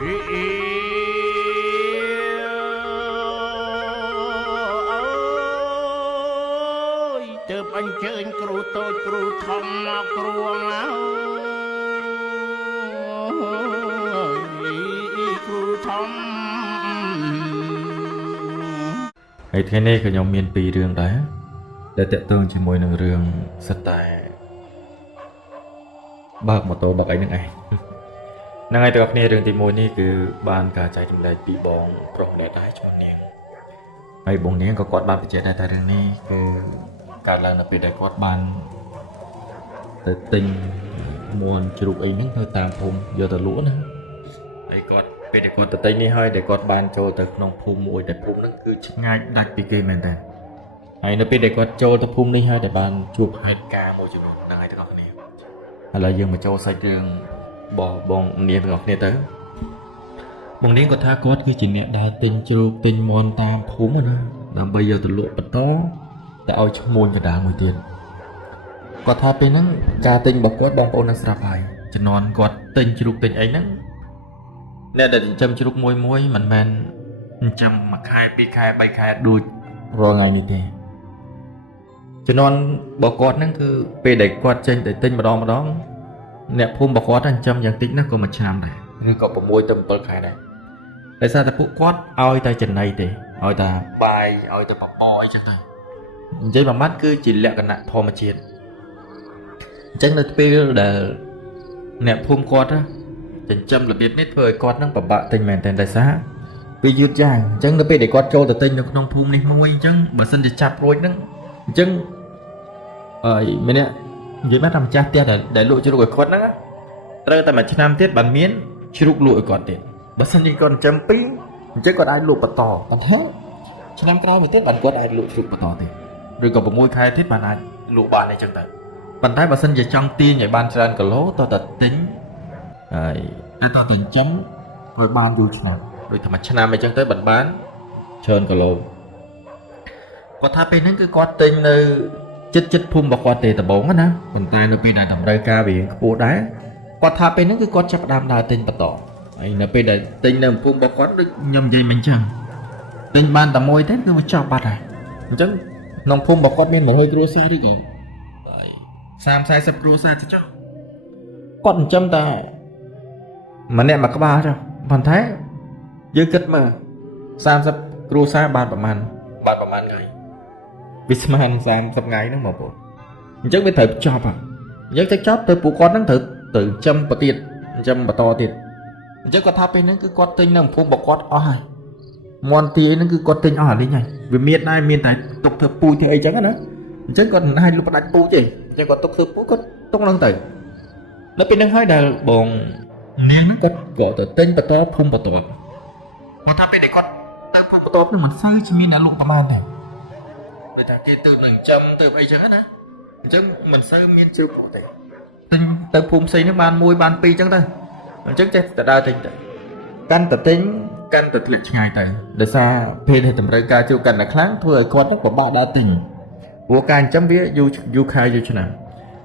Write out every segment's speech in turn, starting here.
ទើបអញ្ជើញគ្រូតូចគ្រូធំមកគ្រួងគ្រូធំហើយថ្ងៃនេះក៏ខ្ញុំមានពីររឿងដែរដែលតាក់ទងជាមួយនឹងរឿងសិតតែបើកម៉ូតូបើកអីហ្នឹងឯងហ្នឹងហើយទាំងអស់គ្នារឿងទី1នេះគឺបានការចែកចម្លែកពីបងប្រុសម្នាក់ដែរចំនាងហើយបងនាងក៏គាត់បានបញ្ជាក់ដែរថារឿងនេះគឺកើតឡើងនៅពេលដែលគាត់បានទៅទិញមួនជ្រូកអីហ្នឹងទៅតាមភូមិយកទៅលក់ណាហើយគាត់ពេលដែលគាត់ទៅទិញនេះហើយដែលគាត់បានចូលទៅក្នុងភូមិមួយដែលភូមិហ្នឹងគឺឆ្ងាយដាច់ពីគេមែនតើហើយនៅពេលដែលគាត់ចូលទៅភូមិនេះហើយដែលបានជួបហេតុការណ៍មួយចំនួនហ្នឹងហើយទាំងអស់គ្នាឥឡូវយើងមកចូលសាច់រឿងបងនាងទាំងអស់គ្នាទៅបងនាងគាត់ថាគាត់គឺជាអ្នកដើរទិញជ្រូកទិញមាន់តាមភូមិណាដើម្បីយកទៅលក់បន្តតែឲ្យឈ្មួញកណ្ដាលមួយទៀតគាត់ថាពេលហ្នឹងការទិញរបស់គាត់បងប្អូននឹងស្រាប់ហើយជំនាន់គាត់ទិញជ្រូកទិញអីហ្នឹងអ្នកដែលចិញ្ចឹមជ្រូកមួយមិនមែនចិញ្ចឹមមួយខែពីរខែបីខែដូចរាល់ថ្ងៃនេះទេជំនាន់របស់គាត់ហ្នឹងគឺពេលដែលគាត់ចេញទៅទិញម្ដងអ្នកភូមិរបស់គាត់ចិញ្ចឹមយ៉ាងតិចណាស់ក៏មួយឆ្នាំដែរឬក៏6ទៅ7ខែដែរដោយសារតែពួកគាត់ឲ្យតែចំណីទេឲ្យតែបាយឲ្យតែបបអីចឹងទៅនិយាយមួយម៉ាត់គឺជាលក្ខណៈធម្មជាតិអញ្ចឹងនៅពេលដែលអ្នកភូមិគាត់ចិញ្ចឹមរបៀបនេះធ្វើឲ្យគាត់នឹងពិបាកទិញមែនតែដោយសារវាយឺតយ៉ាវអញ្ចឹងនៅពេលដែលគាត់ចូលទៅទិញនៅក្នុងភូមិនេះមួយអញ្ចឹងបើសិនជាចាប់រួចហ្នឹងអញ្ចឹងម្នាក់និយាយមកថាម្ចាស់ផ្ទះដែលលក់ជ្រូកឲ្យគាត់ហ្នឹងត្រូវតែមួយឆ្នាំទៀតបានមានជ្រូកលក់ឲ្យគាត់ទៀតបើសិនជាគាត់ចិញ្ចឹមពីរអញ្ចឹងគាត់អាចលក់បន្តប៉ុន្តែឆ្នាំក្រោយមួយទៀតបានគាត់អាចលក់ជ្រូកបន្តទៀតឬក៏6ខែទៀតបានអាចលក់បានអីចឹងទៅប៉ុន្តែបើសិនជាចង់ទាញឲ្យបានច្រើនគីឡូតើតទិញហើយតើចិញ្ចឹមឲ្យបានយូរឆ្នាំដូចតែមួយឆ្នាំអីចឹងទៅបានច្រើនគីឡូគាត់ថាពេលហ្នឹងគឺគាត់ទិញនៅចិត្តភូមិរបស់គាត់ទេដំបូងណាប៉ុន្តែនៅពេលដែលតម្រូវការវាខ្ពស់ដែរគាត់ថាពេលហ្នឹងគឺគាត់ចាប់ផ្ដើមដើរទិញបន្តហើយនៅពេលដែលទិញនៅភូមិរបស់គាត់ដូចខ្ញុំនិយាយមិញចឹងទិញបានតែមួយទេគឺវាចប់បាត់ហើយអញ្ចឹងក្នុងភូមិរបស់គាត់មាន100គ្រួសារឬក៏30-40គ្រួសារទៅចុះគាត់ចិញ្ចឹមតែម្នាក់មួយក្បាលចុះប៉ុន្តែយើងគិតមើល30គ្រួសារបានប្រហែលថ្ងៃវាស្មើនឹង30ថ្ងៃហ្នឹងបងប្អូនអញ្ចឹងវាត្រូវចប់ហ្នឹងយើងទៅចប់ទៅពួកគាត់ហ្នឹងត្រូវចិញ្ចឹមបន្តទៀតចិញ្ចឹមបន្តទៀតអញ្ចឹងគាត់ថាពេលហ្នឹងគឺគាត់ទិញនៅភូមិរបស់គាត់អស់ហើយមន់ទាយហ្នឹងគឺគាត់ទិញអស់អានេះហើយវាមានដែរមានតែទុកធ្វើពូជធ្វើអីចឹងណាអញ្ចឹងគាត់មិនឲ្យលុបផ្ដាច់ពូជទេអញ្ចឹងគាត់ទុកធ្វើពូជគាត់ទុកហ្នឹងទៅដល់ពេលហ្នឹងហើយដែលបងនាងហ្នឹងគាត់ក៏ទៅទិញបន្តភូមិបន្តគាត់ថាពេលដែលគាត់ទៅភូមិបន្តហ្នឹងមិនសូវជាមានអ្នកលុបប្រមាណទេដូចថាគេទៅនឹងចិញ្ចឹមទៅអីចឹងណាអញ្ចឹងមិនសូវមានជ្រូកទេទិញទៅភូមិផ្សេងហ្នឹងបាន1បាន2ចឹងទៅអញ្ចឹងចេះតែដើរទិញទៅកាន់តែទិញកាន់តែធ្លាក់ឆ្ងាយទៅដោយសារពេលដែលតម្រូវការជ្រូកកាន់តែខ្លាំងធ្វើឲ្យគាត់ទៅពិបាកដើរទិញព្រោះការចិញ្ចឹមវាយូរខែយូរឆ្នាំ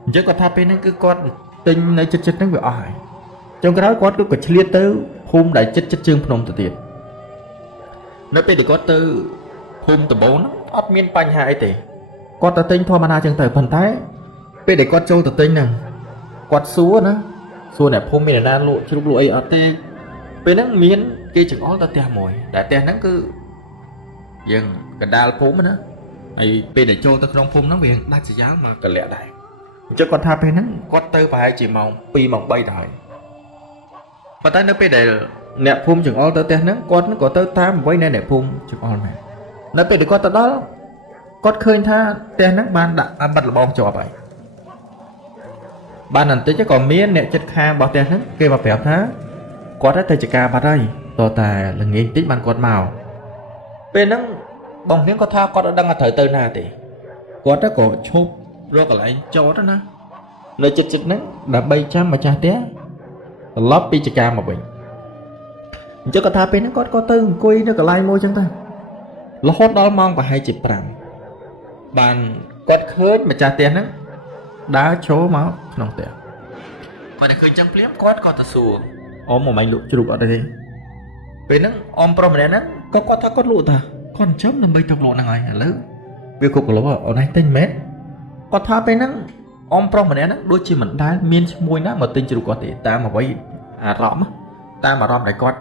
អញ្ចឹងគាត់ថាពេលហ្នឹងគឺគាត់ទិញនៅចិត្តហ្នឹងវាអស់ហើយចុងក្រោយគាត់ក៏ឆ្លៀតទៅភូមិដែលចិត្តជើងភ្នំទៅទៀតនៅពេលដែលគាត់ទៅភូមិដំបូងអត់មានបញ្ហាអីទេគាត់ទៅទិញធម្មតាចឹងទៅប៉ុន្តែពេលដែលគាត់ចូលទៅទិញហ្នឹងគាត់សួរអ្នកភូមិមានអ្នកណាលក់ជ្រូកលក់អីអត់ទេពេលហ្នឹងមានគេចង្អុលទៅផ្ទះមួយតែផ្ទះហ្នឹងគឺយើងកណ្ដាលភូមិណាហើយពេលដែលចូលទៅក្នុងភូមិហ្នឹងវាដាច់ស្រយាលមកកលាក់ដែរអញ្ចឹងគាត់ថាពេលហ្នឹងគាត់ទៅប្រហែលជាម៉ោង2ម៉ោង3ទៅហើយប៉ុន្តែនៅពេលដែលអ្នកភូមិចង្អុលទៅផ្ទះហ្នឹងគាត់ក៏ទៅតាមអ្វីដែលអ្នកភូមិចង្អុលដែរនៅពេលដែលគាត់ទៅដល់គាត់ឃើញថាផ្ទះហ្នឹងបានដាក់បាត់លបងជាប់ហើយបានបន្តិចក៏មានអ្នកចិត្តខាងរបស់ផ្ទះហ្នឹងគេមកប្រាប់ថាគាត់ទៅចការបាត់ហើយតើតែល្ងាចតិចបានគាត់មកពេលហ្នឹងបងនាងគាត់ថាគាត់អត់ដឹងថាត្រូវទៅណាទេគាត់ទៅក៏ឈប់រកកន្លែងចតណានៅចិត្តហ្នឹងដើម្បីចាំម្ចាស់ផ្ទះត្រឡប់ពីចការមកវិញអញ្ចឹងគាត់ថាពេលហ្នឹងគាត់ក៏ទៅអង្គុយនៅកន្លែងមួយចឹងទៅរហូតដល់ម៉ោងប្រហែលជា5បានគាត់ឃើញម្ចាស់ផ្ទះហ្នឹងដើរចូលមកក្នុងផ្ទះគាត់តែឃើញចឹងភ្លាមគាត់ក៏ទៅសួរអូមកមិនលក់ជ្រូកអត់ទេ ពេលហ្នឹងអមប្រុសម្នាក់ហ្នឹងក៏គាត់ថាគាត់លក់តាគាត់ចាំដើម្បីទៅលក់ហ្នឹងហើយឥឡូវវាគ្រប់គីឡូអូនឯងទិញមែនគាត់ថាពេលហ្នឹងអមប្រុសម្នាក់ហ្នឹងដូចជាមិនដែលមានឈ្មោះណាមកទិញជ្រូកគាត់ទេតាមអ្វីអារម្មណ៍តាមអារម្មណ៍ដែលគាត់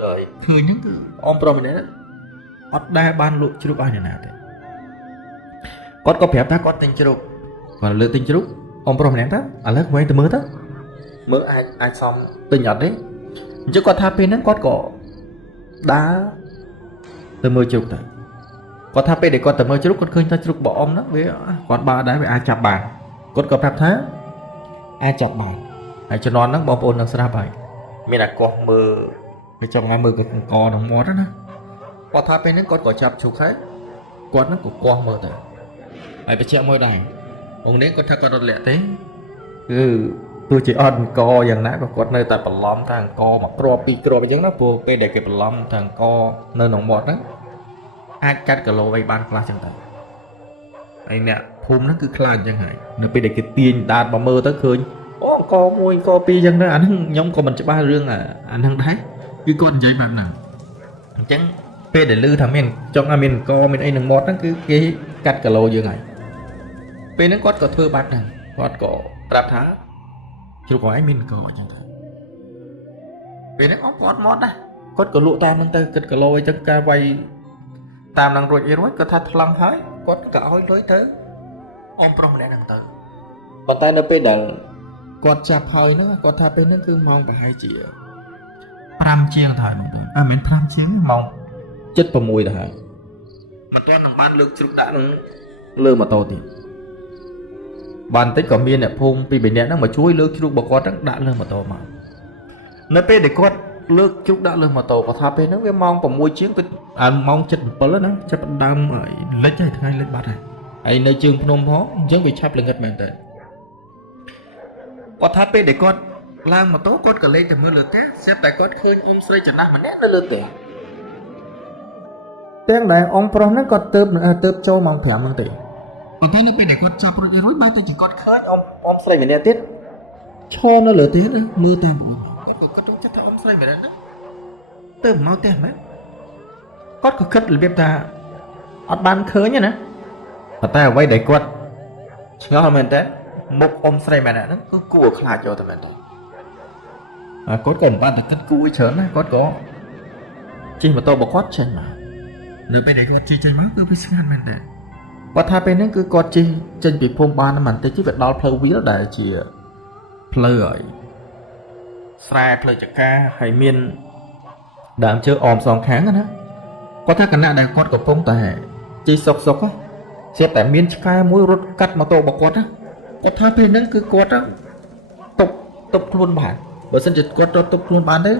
ហើយឃើញហ្នឹងគឺអមប្រុសម្នាក់ហ្នឹងអត់ដែលបានលក់ជ្រូកឲ្យអ្នកណាទេគាត់ក៏ប្រាប់ថាគាត់ទិញជ្រូកគាត់លើកទិញជ្រូកអមប្រុសម្នាក់ទៅឥឡូវវិញទៅមើលអាចសមទិញអត់ទេអញ្ចឹងគាត់ថាពេលហ្នឹងគាត់ក៏ដើរទៅមើលជ្រូកទៅគាត់ថាពេលដែលគាត់ទៅមើលជ្រូកគាត់ឃើញថាជ្រូកបងអ៊ំហ្នឹងវាគាត់បើដែរវាអាចចាប់បានគាត់ក៏ប្រាប់ថាអាចចាប់បានហើយជំនាន់ហ្នឹងបងប្អូននឹងស្រាប់ហើយមានអាកោះមើលគេចាំថ្ងៃមើលកង្កក្នុងមាត់ណាគាត់ថាពេលហ្នឹងគាត់ក៏ចាប់ជ្រូកហើយគាត់ហ្នឹងក៏កោះមើលទៅហើយបញ្ជាក់មួយដែរôngនេះគាត់ថាគាត់រត់លាក់ទេគឺទោះជាអត់អង្គយ៉ាងណាក៏គាត់នៅតែបន្លំថាអង្គមកគ្រាប់ពីរគ្រាប់អញ្ចឹងណាព្រោះពេលដែលគេបន្លំថាអង្គនៅក្នុងមាត់ហ្នឹងអាចកាត់គីឡូអីបានខ្លះអញ្ចឹងទៅហើយអ្នកភូមិហ្នឹងគឺខ្លាចអញ្ចឹងហើយនៅពេលដែលគេទាញដាតមកមើលទៅឃើញអូអង្គមួយអង្គពីរអញ្ចឹងទៅអាហ្នឹងខ្ញុំក៏មិនច្បាស់រឿងអាហ្នឹងដែរគឺគាត់និយាយបែបហ្នឹងអញ្ចឹងពេលដែលឮថាមានចង់ឲ្យមានអង្គមានអីក្នុងមាត់ហ្នឹងគឺគេកាត់គីឡូយើងហើយពេលហ្នឹងគាត់ក៏ធ្វើបាត់ដែរគាត់ក៏ប្រាប់ថាជ្រូកឯងមានកអញ្ចឹងទៅពេលហ្នឹងអត់គាត់មកដែរគាត់ក៏លក់តាមហ្នឹងទៅគិតគីឡូអីចឹងការវាយតាមនឹងរួចគាត់ថាថ្លឹងហើយគាត់ក៏ឲ្យលុយទៅអមប្រុសម្នាក់ហ្នឹងទៅប៉ុន្តែនៅពេលដែលគាត់ចាប់ហើយហ្នឹងគាត់ថាពេលហ្នឹងគឺម៉ោងប្រហែលជា5ជាងទៅហើយបងប្អូនមិនមែន5ជាងម៉ោង7 6ទៅហើយអត់ទាន់នឹងបានលើកជ្រូកដាក់នឹងលើម៉ូតូទៀតបានតិចក៏មានអ្នកភូមិពី3នាក់ហ្នឹងមកជួយលើកជ្រូករបស់គាត់ហ្នឹងដាក់លើម៉ូតូមកនៅពេលដែលគាត់លើកជ្រូកដាក់លើម៉ូតូគាត់ថាពេលហ្នឹងវាម៉ោង6ជាងទៅម៉ោង 7 ណាចាប់ដើមលិចហើយថ្ងៃលិចបាត់ហើយនៅជើងភ្នំផងអញ្ចឹងវាឆាប់ល្ងិតមែនតើគាត់ថាពេលដែលគាត់ឡើងម៉ូតូគាត់ក៏លេងទៅមើលលើផ្ទះស្រាប់តែគាត់ឃើញអ៊ំស្រីចំណាស់ម្នាក់នៅលើផ្ទះទាំងដែលអ៊ំប្រុសហ្នឹងគាត់ទៅចូលម៉ោង 5ហ្នឹងទេប៉ុន្តែនៅពេលដែលគាត់ចាប់រួចបែរទៅជាគាត់ឃើញអ៊ំស្រីម្នាក់ទៀតឈរនៅលើផ្ទះមើលតាមប្អូនគាត់ក៏គិតក្នុងចិត្តថាអ៊ំស្រីម្នាក់ហ្នឹងទៅមកផ្ទះមែនគាត់ក៏គិតរបៀបថាអត់បានឃើញណាប៉ុន្តែអ្វីដែលគាត់ឆ្ងល់មែនតើមុខអ៊ំស្រីម្នាក់ហ្នឹងគឺគួរខ្លាចយកតែមែនតើគាត់ក៏មិនបានតែគិតគួរច្រើនណាគាត់ក៏ជិះម៉ូតូរបស់គាត់ចេញមកនៅពេលដែលគាត់ជិះចេញមកគឺវាស្ងាត់មែនតើគាត់ថាពេលហ្នឹងគឺគាត់ជិះចេញពីភូមិបានមិនតិចទៀតវាដល់ផ្លូវវាលដែលជាផ្លូវហើយស្រែផ្លូវចកាហើយមានដើមឈើអមសងខាងណាគាត់ថាគណៈដែលគាត់កំពុងតែជិះសុកស្រាប់តែមានឆ្កែមួយរត់កាត់ម៉ូតូរបស់គាត់ណាគាត់ថាពេលហ្នឹងគឺគាត់ទប់ខ្លួនបានបើមិនជាគាត់ទប់ខ្លួនបានទេ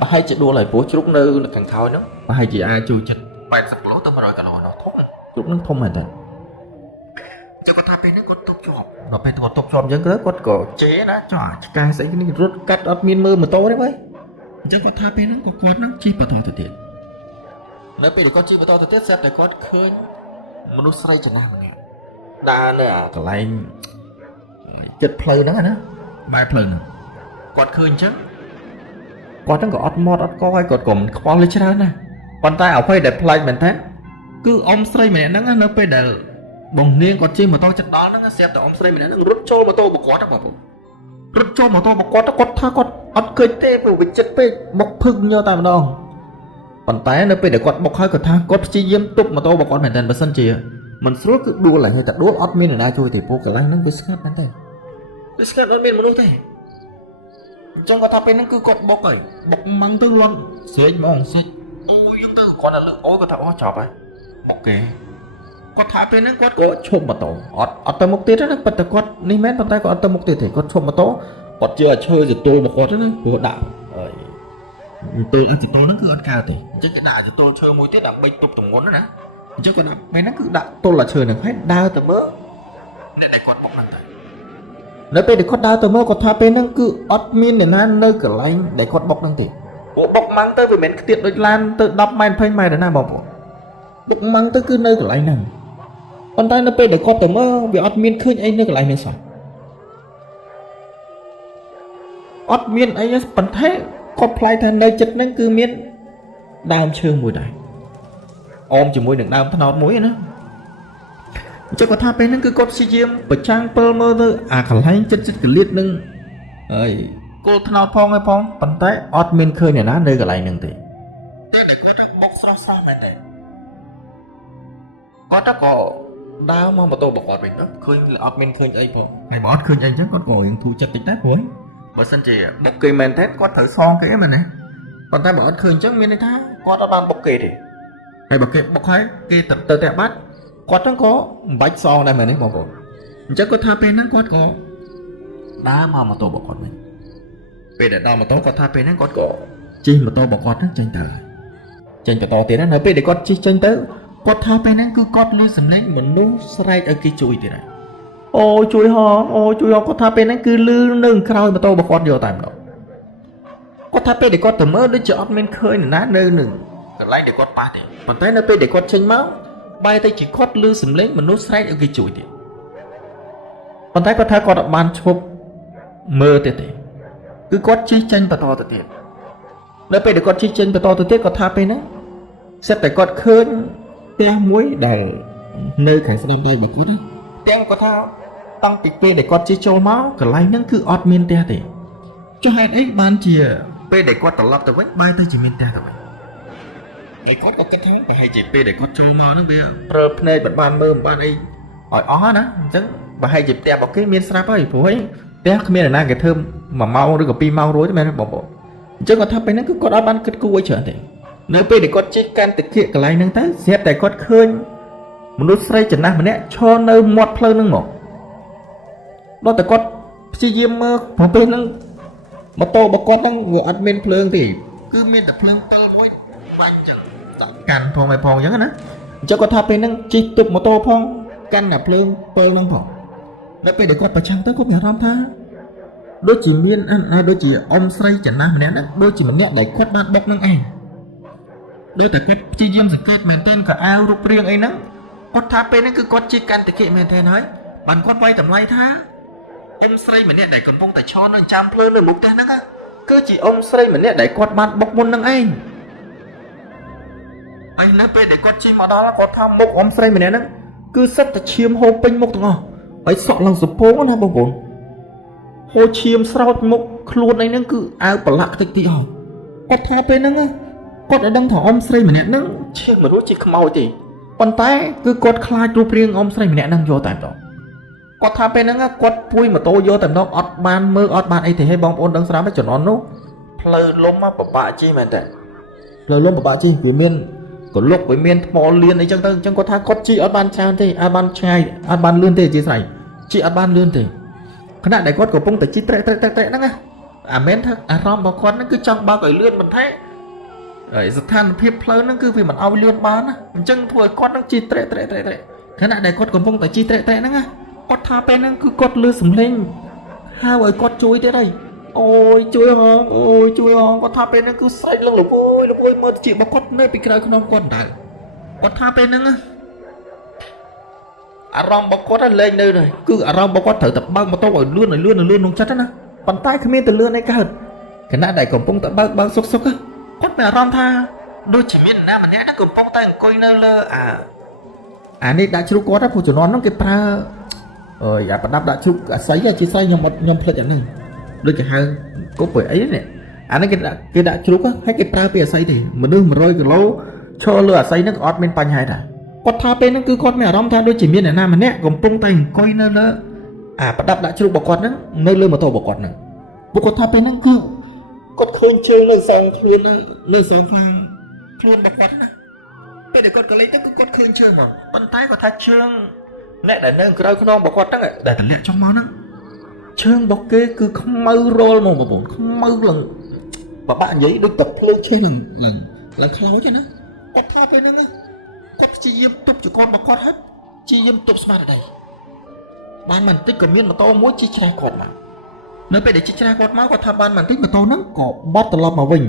ប្រហែលជាដួលហើយព្រោះជ្រូកនៅខាងក្រោយហ្នឹងប្រហែលជាអាចជួយចិត្ត80គីឡូទៅ100គីឡូនោះធំជ្រូកហ្នឹងធំមែនតើចុះគាត់ថាពេលហ្នឹងគាត់ទប់ជាប់ដល់ពេលគាត់ទប់ជាប់អញ្ចឹងគាត់ក៏ជេរណាចុះឆ្កែស្អីនេះរត់កាត់អត់មានមើលម៉ូតូទេបើអញ្ចឹងគាត់ថាពេលហ្នឹងក៏គាត់ហ្នឹងជិះបន្តទៅទៀតនៅពេលដែលគាត់ជិះបន្តទៅទៀតស្រាប់តែគាត់ឃើញមនុស្សស្រីចំណាស់ម្នាក់ដើរនៅកន្លែងចិត្តផ្លូវហ្នឹងណាបែរផ្លូវហ្នឹងគាត់ឃើញអញ្ចឹងគាត់ហ្នឹងក៏អត់មាត់អត់កហើយគាត់ក៏មិនខ្វល់លើច្រើនណាប៉ុន្តែអ្វីដែលប្លែកមែនតើគឺអ៊ំស្រីម្នាក់ហ្នឹងនៅពេលដែលបងនាងគាត់ជិះម៉ូតូចិត្តដល់ហ្នឹងស្រាប់តែអ៊ំស្រីម្នាក់ហ្នឹងរត់ចូលម៉ូតូរបស់គាត់បងប្អូនរត់ចូលម៉ូតូរបស់គាត់គាត់ថាគាត់អត់ឃើញទេព្រោះវាចិត្តពេកបុកភឹកញ័រតែម្ដងប៉ុន្តែនៅពេលដែលគាត់បុកហើយគាត់ថាគាត់ព្យាយាមទប់ម៉ូតូរបស់គាត់មែនតើបើសិនជាមិនស្រួលគឺដួលហើយតែដួលអត់មានអ្នកណាជួយទេព្រោះកន្លែងហ្នឹងវាស្ងាត់មែនតើវាស្ងាត់អត់មានមនុស្សទេអញ្ចឹងគាត់ថាពេលហ្នឹងគឺគាត់បុកហើយបុកម៉ាំងទៅលន់ស្រែកហ្មងស្រែកអូយយើងទៅគាត់តែលើអូយគាត់ថាអូចប់ហើយបុកគេគាត់ថាពេលហ្នឹងគាត់ក៏ឈប់ម៉ូតូអត់ទៅមុខទៀតណាប៉ុន្តែគាត់នេះមែនប៉ុន្តែគាត់អត់ទៅមុខទៀតទេគាត់ឈប់ម៉ូតូគាត់ជឿឲ្យឈើទៅទល់មកគាត់ណាព្រោះដាក់ហើយទល់អាចទល់ហ្នឹងគឺអត់កើតទេអញ្ចឹងគេដាក់អាចទល់ឈើមួយទៀតដើម្បីទប់ទម្ងន់ណាអញ្ចឹងគាត់ពេលហ្នឹងគឺដាក់ទល់ឈើហ្នឹងហើយដើរទៅមើលអ្នកដែលគាត់បុកហ្នឹងទៅនៅពេលដែលគាត់ដើរទៅមើលគាត់ថាពេលហ្នឹងគឺអត់មានអ្នកណានៅកន្លែងដែលគាត់បុកហ្នឹងទេពួកបុកម៉ាំងទៅវាមិនខ្ទាតដូចឡានទៅ10ម៉ែត្រ20ម៉ែត្រណាបងប្អូនបុកម៉ាំងទៅគឺនៅកន្លែងហ្នឹងប៉ុន្តែនៅពេលដែលគាត់ទៅមើលវាអត់មានឃើញអីនៅកន្លែងនេះសោះអត់មានអីប៉ុន្តែ គាត់ផ្លាយថានៅចិត្តហ្នឹងគឺមានដើមឈើមួយដែរអមជាមួយនឹងដើមថ្នោតមួយណាអញ្ចឹងគាត់ថាពេលហ្នឹងគឺគាត់ព្យាយាមប្រចាំងពិលមើលទៅអាកន្លែងចិត្តកលៀតនឹងហើយគល់ថ្នោតផងហើយផងប៉ុន្តែអត់មានឃើញអ្នកណានៅកន្លែងហ្នឹងទេតែគាត់បុកស្រស់ស្រស់មែនទេគាត់ក៏ដើរមកម៉ូតូរបស់គាត់វិញទៅឃើញអត់មានឃើញអីផងហើយបើអត់ឃើញអីអញ្ចឹងគាត់ក៏រៀងធូរចិត្តតិចដែរព្រោះបើសិនជាបុកគេមែនទេគាត់ត្រូវសងគេមែនទេប៉ុន្តែបើអត់ឃើញអញ្ចឹងមានន័យថាគាត់អត់បានបុកគេទេហើយបើគេបុកហើយគេទៅតែបាត់គាត់ហ្នឹងក៏មិនបាច់សងដែរមែនទេបងប្អូនអញ្ចឹងគាត់ថាពេលហ្នឹងគាត់ក៏ដើរមកម៉ូតូរបស់គាត់វិញពេលដែលដល់ម៉ូតូគាត់ថាពេលហ្នឹងគាត់ក៏ជិះម៉ូតូរបស់គាត់ហ្នឹងចេញទៅចេញបន្តទៀតណានៅពេលដែលគាត់ជិះចេញទៅគាត់ថាពេលហ្នឹងគឺគាត់លឺសំឡេងមនុស្សស្រែកឲ្យគេជួយទៀតហើយអូជួយហងអូជួយហងគាត់ថាពេលហ្នឹងគឺលឺនៅក្រោយម៉ូតូរបស់គាត់យកតែម្ដងគាត់ថាពេលដែលគាត់ទៅមើលដូចជាអត់មានឃើញណានៅនឹងកន្លែងដែលគាត់ប៉ះទេប៉ុន្តែនៅពេលដែលគាត់ចេញមកបែរទៅជាគាត់លឺសំឡេងមនុស្សស្រែកឲ្យគេជួយទៀតប៉ុន្តែគាត់ថាគាត់អត់បានឈប់មើលទៀតទេគឺគាត់ជិះចេញបន្តទៅទៀតនៅពេលដែលគាត់ជិះចេញបន្តទៅទៀតគាត់ថាពេលហ្នឹងសិតតែគាត់ឃើញផ្ទះមួយដែលនៅខាងស្ដាំដៃរបស់គាត់ទាំងគាត់ថាតាំងពីពេលដែលគាត់ជិះចូលមកកន្លែងហ្នឹងគឺអត់មានផ្ទះទេចុះហេតុអីបានជាពេលដែលគាត់ត្រឡប់ទៅវិញបែរទៅជាមានផ្ទះទៅវិញហើយគាត់ក៏គិតថាប្រហែលជាពេលដែលគាត់ចូលមកហ្នឹងវាប្រើភ្នែកមិនបានមើលមិនបានអីឲ្យអស់ណាអញ្ចឹងប្រហែលជាផ្ទះរបស់គេមានស្រាប់ហើយព្រោះឯងផ្ទះគ្មានអ្នកណាគេធ្វើ1ម៉ោងឬក៏2ម៉ោងរួចទេមែនទេបងប្អូនអញ្ចឹងគាត់ថាពេលហ្នឹងគឺគាត់អត់បានគិតគូរអីច្រើនទេនៅពេលដែលគាត់ជិះកាន់តិចកន្លែងហ្នឹងទៅស្រាប់តែគាត់ឃើញមនុស្សស្រីចំណាស់ម្នាក់ឈរនៅមាត់ផ្លូវហ្នឹងមកដល់តែគាត់ព្យាយាមមើលព្រោះពេលហ្នឹងម៉ូតូរបស់គាត់ហ្នឹងវាអត់មានភ្លើងទេគឺមានតែភ្លើងពិលមួយបាច់ចឹងដាក់កាន់ផងឯផងអញ្ចឹងណាអញ្ចឹងគាត់ថាពេលហ្នឹងជិះទប់ម៉ូតូផងកាន់តែភ្លើងពិលហ្នឹងផងនៅពេលដែលគាត់ប្រចាំទៅគាត់មានអារម្មណ៍ថាដូចជាមានដូចជាអ៊ំស្រីចំណាស់ម្នាក់ហ្នឹងដូចជាម្នាក់ដែលគាត់បានបុកនឹងឯងដូចតែគាត់ព្យាយាមសង្កេតមែនទែនក៏អាវរូបរាងអីហ្នឹងគាត់ថាពេលហ្នឹងគឺគាត់ជិះកាន់តិចមែនទែនហើយបានគាត់វាយតម្លៃថាអ៊ំស្រីម្នាក់ដែលកំពុងតែឈរនៅចាំភ្លើងនៅមុខផ្ទះហ្នឹងគឺជាអ៊ំស្រីម្នាក់ដែលគាត់បានបុកមុននឹងឯងហើយនៅពេលដែលគាត់ជិះមកដល់គាត់ថាមុខអ៊ំស្រីម្នាក់ហ្នឹងគឺសិតតែឈាមហូរពេញមុខទាំងអស់ហើយសក់ឡើងសពងណាបងប្អូនហូរឈាមស្រោចមុខខ្លួនអីហ្នឹងគឺអាវប្រឡាក់តិចតិចហ៎គាត់ថាពេលហ្នឹងគាត់ឲ្យដឹងថាអ៊ំស្រីម្នាក់ហ្នឹងឈាមមិនរួចជាខ្មោចទេប៉ុន្តែគឺគាត់ខ្លាចរូបរាងអ៊ំស្រីម្នាក់ហ្នឹងយកតែម្ដងគាត់ថាពេលហ្នឹងគាត់ពួយម៉ូតូយកតែម្ដងអត់បានមើលអត់បានអីទេហេបងប្អូនដឹងស្រាប់ទេជំនាន់នោះផ្លូវលំពិបាកជិះមែនតើផ្លូវលំពិបាកជិះវាមានកលុកវាមានថ្មលៀនអីចឹងទៅអញ្ចឹងគាត់ថាគាត់ជិះអត់បានច្រើនទេអត់បានឆ្ងាយអត់បានលឿនទេអធិស្ឋានជិះអត់បានលឿនទេខណៈដែលគាត់កំពុងតែជិះត្រេកហ្នឹងអាមែនថាអារម្មណ៍របស់គាត់ហ្នឹងគឺចង់បើកឲ្យលឿនបន្ថែមហើយស្ថានភាពផ្លូវហ្នឹងគឺវាមិនឲ្យលឿនបានណាអញ្ចឹងធ្វើឲ្យគាត់ហ្នឹងជិះត្រេកខណៈដែលគាត់កំពុងតែជិះត្រេកហ្នឹងគាត់ថាពេលហ្នឹងគឺគាត់លឺសំឡេងហៅឲ្យគាត់ជួយទៀតហើយអូយជួយហងអូយជួយហងគាត់ថាពេលហ្នឹងគឺស្រែកឡើងលពួយមើលទៅជារបស់គាត់នៅពីក្រោយខ្នងគាត់ដែរគាត់ថាពេលហ្នឹងអារម្មណ៍របស់គាត់លេងនៅដែរគឺអារម្មណ៍របស់គាត់ត្រូវតែបើកម៉ូតូឲ្យលឿនក្នុងចិត្តណាប៉ុន្តែគ្មានទៅលឿនអីកើតខណៈដែលកំពុងតែបើកសុកគាត់មានអារម្មណ៍ថាដូចជាមានអ្នកម្នាក់កំពុងតែអង្គុយនៅលើអានេះដាក់ជ្រូកគាត់ព្រោះជំនាន់ហ្នឹងគេប្រើអាប្រដាប់ដាក់ជ្រូកអាស័យជាស្អីខ្ញុំភ្លេចអាហ្នឹងដូចគេហៅគប់អីនេះអានេះគេដាក់ជ្រូកហើយគេប្រើពីអាស័យទេមនុស្ស100គីឡូឈរលើអាស័យហ្នឹងក៏អត់មានបញ្ហាដែរគាត់ថាពេលហ្នឹងគឺគាត់មានអារម្មណ៍ថាដូចជាមានអ្នកណាម្នាក់កំពុងតែអង្គុយនៅលើអាប្រដាប់ដាក់ជ្រូករបស់គាត់ហ្នឹងនៅលើម៉ូតូរបស់គាត់ហ្នឹងពួកគាត់ថាពេលហ្នឹងគឺគាត់ឃើញជើងនៅសងខ្លួននៅសងខាងខ្លួនរបស់គាត់ណាពេលដែលគាត់កលេចទៅគឺគាត់ឃើញជើងមកប៉ុន្តែគាត់ថាជើងអ្នកដែលនៅក្រៅខ្នងរបស់គាត់ហ្នឹងដែលតម្លាក់ចុះមកហ្នឹងជើងរបស់គេគឺខ្មៅរលមកបងប្អូនខ្មៅឡើងបបាក់និយាយដូចតែភ្លើងឆេះឡើងខ្លោចណាគាត់ថាពេលហ្នឹងគាត់ព្យាយាមទប់ចង្កូតរបស់គាត់ហើយព្យាយាមទប់ស្មារតីបានបន្តិចក៏មានម៉ូតូមួយជិះច្រេះគាត់មកនៅពេលដែលជិះច្រេះគាត់មកគាត់ថាបានបន្តិចម៉ូតូហ្នឹងក៏បត់ត្រឡប់មកវិញ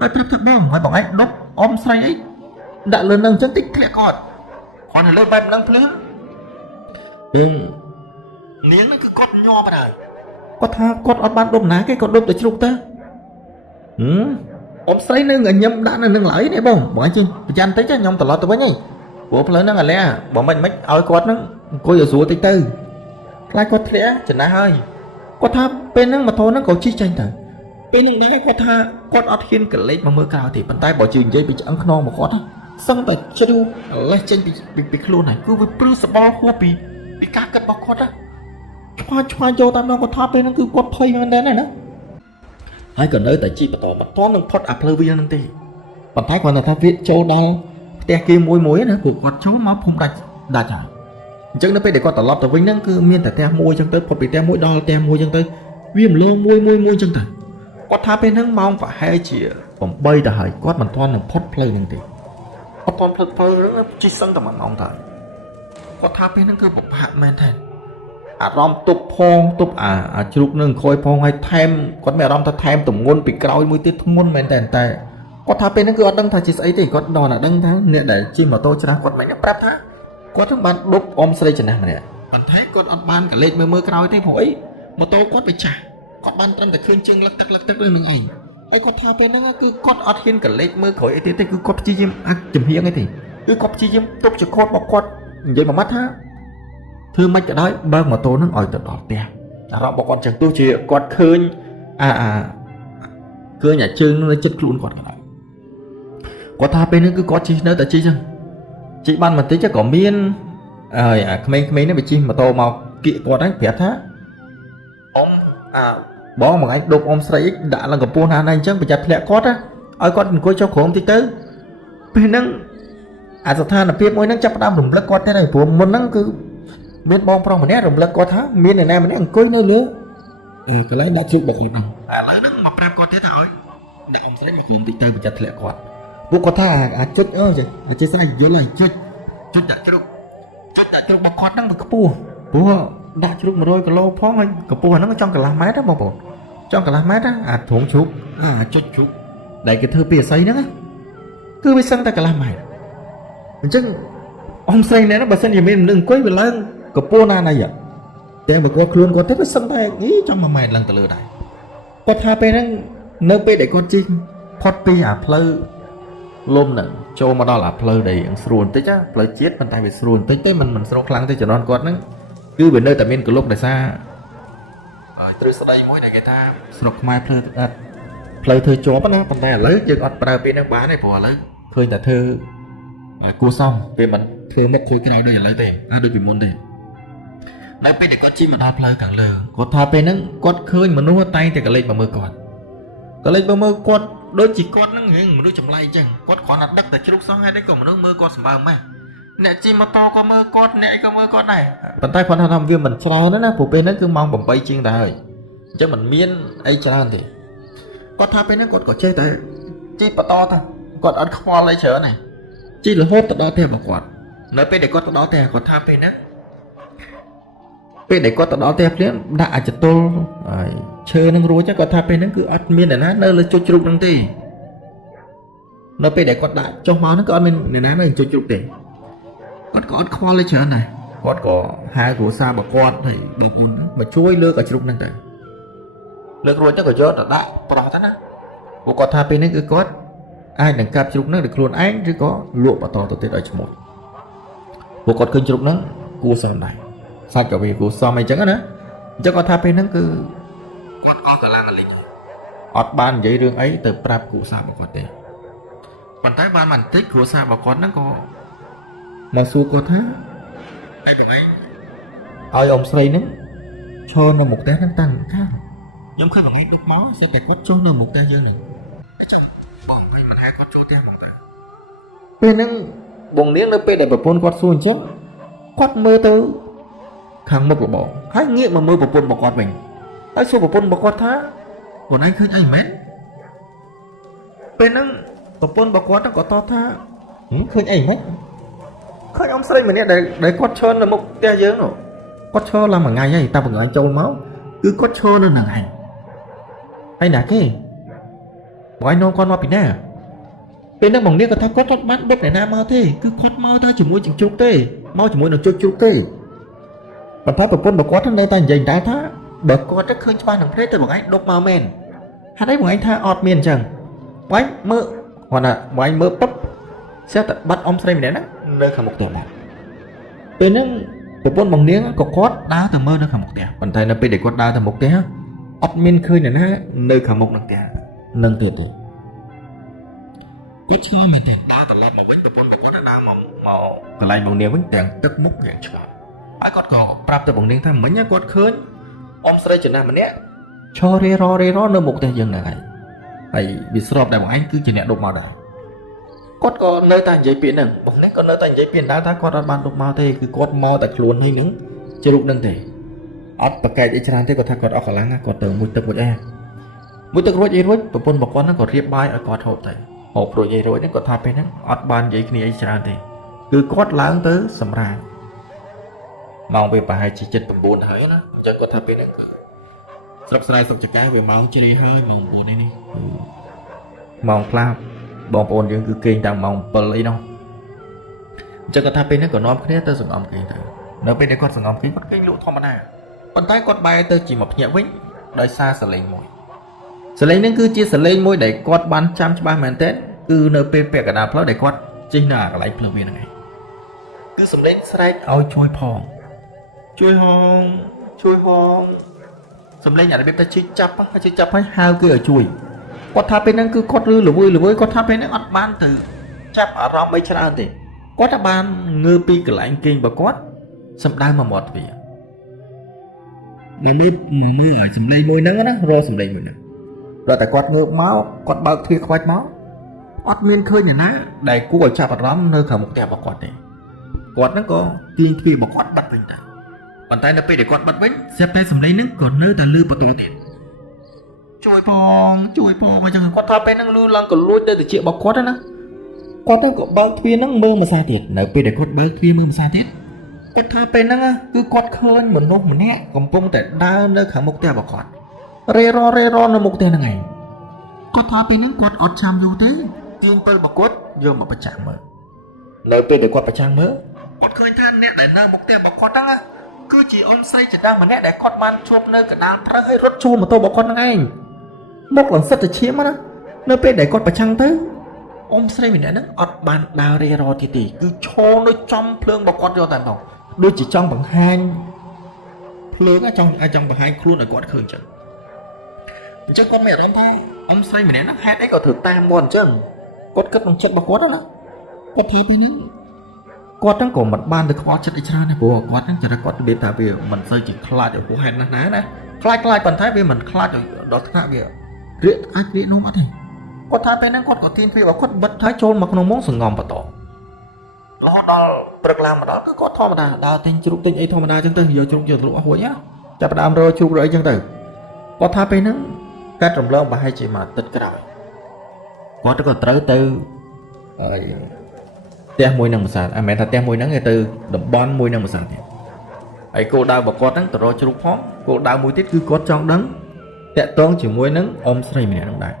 ហើយប្រាប់ថាបងហើយបងឯងដុបអ៊ំស្រីអីដាក់លើនឹងអញ្ចឹងតិចធ្លាក់គាត់នៅលើបែបហ្នឹងភ្លាមនាងហ្នឹងគឺគាត់ញ័របណ្ដោយគាត់ថាគាត់អត់បានដុបណាគេគាត់ដុបតែជ្រូកទៅ ông say nương anh nhâm đã nương lại đấy bông bọn chị chăn tới chứ nhom tỏ lọt tụi bánh nhỉ bố lớn nó là lẽ bỏ mình mấy ơi quát nó cô giờ xuống tới tư lại quát lẽ chẳng đã hơi quát tha bên nó mà thôi nó có chi tranh thở bên nó đấy quát tha quát ọt khiên cả lấy mà mưa cao thì bàn tay bỏ chừng dây bị ăn non mà quát á xong tại chơi đu lấy tranh bị luôn này cứ với plus ball khu bị cá cất bọc quát á choa vô tam nó có tháp bên nó cứ quát phơiมันđấy này nữa hay còn nơi tại chi mà tỏ mặt toán nó phật áp lơ viên thì bàn tay còn là tháp viết châu đau te kia môi nữa của quạt cháu máu không đặt chả chắc nó phải để con tỏ lọt tỏ vinh nó cứ miên tại te môi chân tới phật bị te môi đau te môi chân tới viêm lô môi chân tới quạt tháp bên nó mong phải hai chỉ còn bay tại hải quạt mình toán là phật play nên thì quạt toán phật nó chỉ sân tầm mong thôi quạt tháp bên nó cứ bộc hạ men thành rong tục phong tục chụp nương khôi phong hay thêm con mẹ rong ta thêm tụm ngôn bị cào mũi tiết ngôn men tèn tè có thà bên nó cứ đăng thà chỉ ấy thì có đòn là đăng thà nè để chi mà tôi cho ra con máy nó prep thà có thằng bạn đúc ôm xây chân này nè bạn thấy con ăn ban cả lên mưa cào thế hỏi mà tôi có phải trả có ban tân để khơi chân lắc tắc lên mình ảnh ấy có thà bên nó cứ con ăn hiên cả lên mưa khỏi thế cứ có chi chim chìm hiếng ấy thì cứ có chi chim tục cho con bọc con vậy mà mắt ha thưa mấy cái đó bao mà tôi nó ngồi từ đó tiền đó bọn con chẳng tôi chỉ con khơi khơi nhà trưng nó chất luôn còn cái này có tha bên nó cứ có chi nữa tại chi chăng chị ban mà tí chắc có miên mấy nó bị chi mà tôi màu kỵ con đánh phép thá ông bó một anh đục ông say đã là gặp buôn hàng này chắc bị chặt lẹ cót á ơi con coi cho khổ tí tới bên nó sao tha là phép mỗi nó chắc đam rùng lắc con thế này của một nó cứ bên bong phong mà nét rùng lắc con thá miên này mình ăn coi nữa cái lấy đã chịu bọc một đồng lấy nó mập ra con thế thôi đã ông say mà khổ tí tới bị chặt lẹ con bố có tha chết ơi chết sai vô lại chết đã cho bọc con đang bực bùa bố đã cho mà đôi cái lô phóng anh cái bùa nó trong cái lá mát đó mà bộ trong cái lá mát á thủng chút chết chút đây cái thơ bìa xây nữa cứ bị sân ta cái lá mày chứ ông xây này nó bà sân gì mình đừng quấy về lên cái bùa này vậy để mà có luôn có thế nó sân tay nghĩ trong mà mày lần từ lừa này có tha pe nó nơi pe để con chim phật pi pleu lôm nè cho mà đó là pleu đầy sườn tới chứ pleu chết bàn tay bị sườn tới mình sườn khăng tới cho non con nó cứ về nơi tại miền của lúc này xa từ sau đây mỗi ngày người ta sườn mai pleu thơ chó nó bàn tay lấy chứ còn pleu pe nó bán này bỏ lấy khơi là thơ cua xong về mình thơ mất khối cái nào đây là lấy tiền đôi bị môn tiền lấy pe để con chim mà đo pleu càng lờ có tha pe nó con khơi mà nuốt tay thì cả lên mà mơ còn có lên mà mơ con đôi chỉ con nó nghe mà đôi chồng lay chăng con còn là đất tại lúc sáng hai đấy còn mà nó mơ con sầm bờ mà nè chim mà to con mơ con nè con mơ con này bàn tay con làm viên mình sao nó phụ bên nó cứ mong bầm bay chiên đời chứ mình miên ấy cho thì con tha bên nó còn có chơi tại chi mà to thôi còn ăn kho lấy chở này chi là hốt đó theo mà còn nói bên để con đó theo còn tha bên đó bên để con đó theo liền đã chặt tô chơi nó rối chắc còn tha bên nó cứ ăn miên để nó nơi là cho chụp đăng tí nó pe để con đại cho máu nó con mình này ná mình cho chụp để con có kho lấy chở này con có hai của xa mà con thì bị mà chui lơ cả chụp năng tại lơ rồi chắc có gió là đại bỏ thế á của con tha pe nó cứ có ai đừng cặp chụp nó được luôn anh chứ có lụa mà to tới đợi một của con cơn chụp nó cua sầm này sai cả vì cua sầm mày trắng á nữa cho con tha pe nó cứ con có cả lang lên ọt ban giấy đường ấy từ prap cụ sa mà con tiền bàn tay ban màn tích của sao bà con nó có mà xua có thế đây còn ấy ơi ông xây nó cho nó một té nó tăng khác nhưng khi mà ngay được máu sẽ kẹt cốt cho nó một té dương này bọn phải mình hai con cho té bằng tay bên nó bồng miếng nó pe để bà pôn quạt xuôi chết quạt mơ tới khang một bộ hãy nghĩ mà mơ bà pôn bà quạt mình hãy xua bà pôn bà quạt thá còn anh khơi anh mến bên nó tổ pôn bà con nó có to tha khơi ảnh mấy khơi ông xây mình để con trơn là một tia dướng rồi con trơn làm một ngày ấy ta bằng anh châu máu cứ con trơn nó nặng hành hay là cái bỏ anh nô con mà bị nè bên nó bằng điếc có thằng có thoát mắt đốt để nam mau thế cứ khoát mau ta chỉ muốn chỉnh chụp tê mau chỉ muốn được chụp tê bà thấy tổ pôn bà con thằng đây ta dành đá thá bà con rất khơi cho ba thằng thế từ bằng anh đốt mau men hạt đấy bọn anh tha ọt miền chẳng bánh mơ hoặc là bọn anh mơ bắp sẽ bắt ông say mình đấy nơi khả một tiểu một bên nó từ bốn bằng niếng có cốt đá từ mơ nơi khả một tiểu còn thầy nó bị để cốt đá từ một tiểu ọt miền khơi này nó nơi khả một nâng tiểu nâng tiểu thì cốt cho mình thì đá từ làm một bánh từ bốn có cốt đá màu cái này bằng niếng vẫn tiền tức múc dạng chọn ai cốt có prap từ bằng niếng thay mấy nhá cốt khơi ông say chừng nào mà nè cho rê ro nơi một tiểu dừng này tại vì sọp đại bọn anh cứ chỉ nẹt đục màu đời cốt có nơi ta giấy biển nè bọn nét có nơi ta giấy biển đá ta có ban đục màu thì cứ cốt mò tại luôn hay nứng chưa đục nâng thể ớt bạc cây để tràn thế có thay cốt ớt khả lăng có từ mũi tực một em mũi tực rồi dây rồi và bồn bọc con nó có riệp bay ở cốt hộp thầy hộp rồi dây rồi nó có thay bên nó ớt ban giấy kia ấy tràn thì cứ cốt láng tới sầm ràng mong về bà hai chỉ chân tầm buồn hỏi nó chân có thay bên nó sắp sai sắp chặt cái về máu chơi đi hơi mong buồn đây đi mong cloud bọn bọn những cứ kinh đang mong bờ lấy đâu chắc có thay bên nó còn nói cái tới dùng ẩm kinh thôi nếu bên đây con dùng ẩm kinh vẫn kinh lũ thom này con tay con bay tới chỉ một nhẹ vĩnh đời xa sờ lên môi sờ lên nó cứ chia sờ lên môi để con bán trăm cho ba mền tết cứ nơi pe pe cả đào pháo để con chính là cái lấy phơi bên này cứ sầm lên sai ôi chui hong sầm lên nhà để biết ta chơi chắp hay hao cứ ở chui quạt tháp bênนั้นคือquạt lư lửa vui quạt tháp bênนั้นอัดบ้านtừ chắp ở rộng mấy chân ăn thì quạt tháp ban ngư pi cái lạnh kinh và quạt sầm đai mà mọt vậy ngày mưa ở sầm lên môi nắng á rồi sầm lên môi nắng rồi tại quạt ngược máu quạt bạc thì quạt máu quạt miên khơi nhà ná đầy cú ở chắp ở rộng nơi khởi một kẻ bạc quạt này quạt nó có tiên phi bạc quạt bắt bình ta bàn tay nó pi để quạt bắt bình xếp tay sầm lên nắng còn nơi ta lư bạc tổ tiền chui phong mà chẳng quạt tháp bên năng lưu lăng còn lôi đây từ triệu bọc quạt đó nè quạt nó có bao thuyền nó mơ mà xa thiệt nợ pe để quạt bao thuyền mơ mà xa thiệt quạt tháp bên năng cứ quạt khơi một nốt một nét còn bông tại đa nơi khả mục tiêu bọc quạt rê ro nó mục tiêu là ngày quạt tháp bên năng quạt ọt chạm vô thế tiên pe bọc quạt vô một bạch chạm mơ nợ pe để quạt bạch chạm mơ quạt khơi than nét để năng mục tiêu bọc quạt đó cứ chỉ ôm say chỉ đang mà nét để quạt ban chôm nơi cả đám ra hơi rốt chôm mà tôi bọc quạt ngay một lần sắp tới chiếm á nơi bên để con bà chăng tới ông say mình đã nó ọt bàn đào rê rò thì cứ cho nó trong phượng bọc con cho tàn đồng đôi chỉ trong bằng hai phượng ở trong bằng hai luôn ở con khơi chẳng chắc con mẹ ông thôi ông say mình đã nó hai đấy có thử tam buồn chứ con cất bằng chất bọc con đó là con thấy bên nữa con đang còn mặt ban được con chất extra này của con đang chờ ra con biết ta bây giờ mình xây chỉ khai được của hai ná này khai còn thấy bây mình khai được đó là bây giờ riết ai riết nó mà thầy có thay bênนั้นcó tin phi bảo có bật thái trôn mà không muốn sừng ngòm vào tổ đó đó bật làm mà đó có thò mà đào tinh chụp tinh ấy thò mà đào chân từ giờ chụp giờ lụa hối nhá chặt đam rồi chụp rồi chân từ có thay bênนั้นcác trồng lâu và hai chị mà tịch cái rồi có cái tới từ te mùi nằng sàn mẹ thật te mùi nắng ngày từ đập bon mùi nằng sàn ấy cô đào bảo con nắng từ rồi chụp phóng cô đào mùi tiết cứ có trong đắng tệ toán chỉ muối nắng ôm say mình trong đại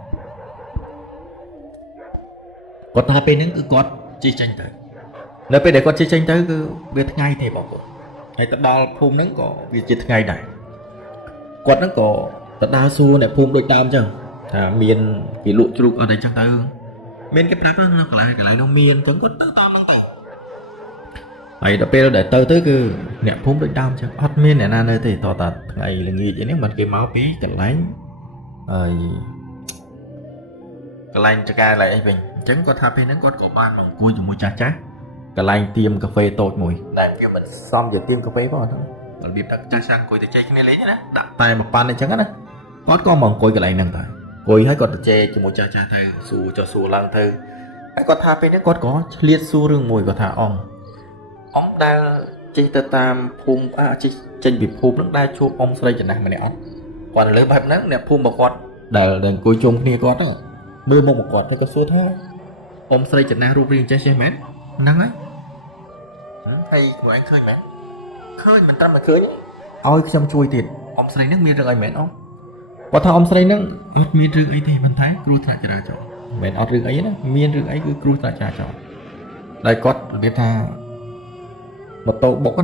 có ta bên nắng cứ có chi tranh tới nếu bên để có chi tranh tới cứ biết ngay thì bảo hay ta đào phun nắng có việc chi ngay này quạt nắng có ta đào xu này phun đôi tam chẳng miền cái lụa chụp ở đây chẳng tới miền cái plak nó cái lại nó miền chẳng có tứ tam nắng tử ấy đó bên để tới cứ nẹp phun đôi tam chẳng hot miền này nơi thì to tạt ngày là nghĩ vậy nếu mình cái máu phí cái lánh cái lanh cho ca lại anh bình chẳng có tháp hay nó có cổ ban bằng cùi dùng mùi chát cái lanh tiêm cà phê tốt mùi làm cho mình xong giờ tiêm cà phê vào thôi còn biết đặt cha sang cùi từ chơi cái này lấy nhá đặt tay một pan này chẳng á có con bằng cùi cái lanh năng thời cùi hay còn từ chơi cho mùi cha thầy xù cho xù lăng thơ hay có tháp hay nó có liệt xu rừng mùi của thả ong đa chơi tơ tam phum trên bị phum nó đa chua ong xây chẳng năng mà này còn lấy bẹp nắng nè phun một quạt đợt cuối chung kia có đó mưa một quạt nó có số thế ông xây chật na rụp riêng cho xe mét nắng ấy hay của anh khơi mét khơi mình tâm mà khơi nhá ôi xong chui tiền ông xây nước miên rừng mét không có thằng ông xây nước ướt miên rừng ấy thì mình thấy cruise lại cho đời cho mét ớt rừng ấy đó miên rừng ấy cứ cruise lại cho đây có biết tha một tô bọc đó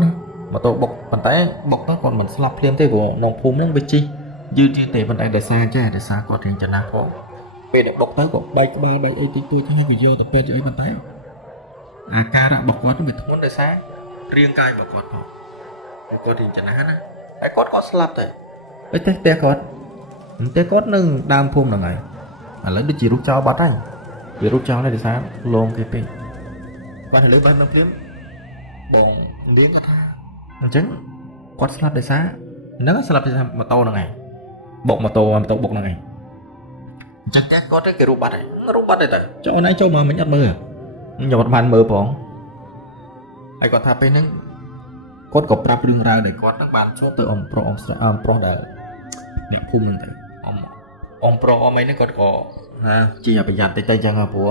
một tô bọc bàn tay bọc đó còn mình slap thêm thế của nòng phum nó bị chi dư chia tệ bên đây để xa chứ để xa có tiền cho nào có về để bọc tới có bay cái ba bay ấy tí tôi thấy video tập bên ấy bên tay ca đã bọc quá nó bị muốn để xa riêng cai mà còn họ có tiền cho nó á ai có slap thôi ấy té có nâng đam phun là ngày à lấy đi chỉ rút cho bắt anh vì rút cho này để xa lông cái pin và lấy ban tấm kiếm bòn điếng cái tha trứng quát slap để xa nó slap để xa mà to là ngày bọc mà to bọc là ngày chắc chắn có cái rút bắt này ta cho này cho mà mình nhặt mơ nhưng mà bạn mơ bóng ai còn thà bênហ្នឹងគាត់ក៏ប្រាប់រឿងរ៉ាវដែលគាត់នឹងបានចូលទៅអំប្រុសដែលអ្នកភូមិហ្នឹងទៅអំប្រុសអមអីហ្នឹងគាត់ក៏ជាប្រយ័ត្នតិចចឹងព្រោះ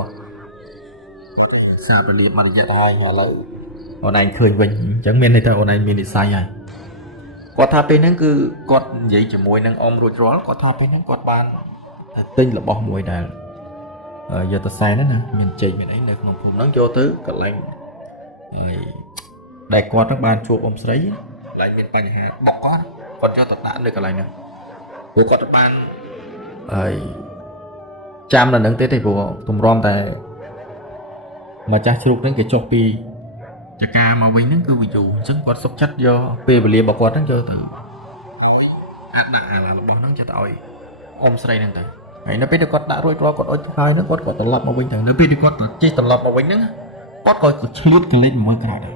សារប្រឌិតមករយៈហើយឥឡូវអូនឯងឃើញវិញអញ្ចឹងមានន័យថាអូនឯងមាននិស្ស័យហើយគាត់ថាពេលហ្នឹងគឺគាត់និយាយជាមួយនឹងអមរួចរាល់គាត់ថាពេលហ្នឹងគាត់បានទិញរបស់មួយដែលយកទៅសែនណាមានចេកមានអីនៅក្នុងភូមិហ្នឹងចូលទៅកន្លែងហើយដែលគាត់នឹងបានជួបអ៊ំស្រីឡើងមានបញ្ហាបកគាត់យកទៅដាក់នៅកន្លែងហ្នឹងព្រោះគាត់បានហើយចាំនៅនឹងទេព្រោះទម្រាំតែម្ចាស់ជ្រូកហ្នឹងគេចុះពីចកាមកវិញហ្នឹងគឺវាយូរអញ្ចឹងគាត់សុខចិត្តយកពេលវេលារបស់គាត់ហ្នឹងយកទៅអាចដាក់អារបស់ហ្នឹងចាត់ឲ្យអ៊ំស្រីហ្នឹងទៅហើយនៅពេលដែលគាត់ដាក់រួចរាល់គាត់អុជហើយហ្នឹងគាត់ត្រឡប់មកវិញទៅនៅពេលដែលគាត់ជិះត្រឡប់មកវិញហ្នឹងគាត់ក៏ឆ្លៀតកលេចមួយក្រោយដែរ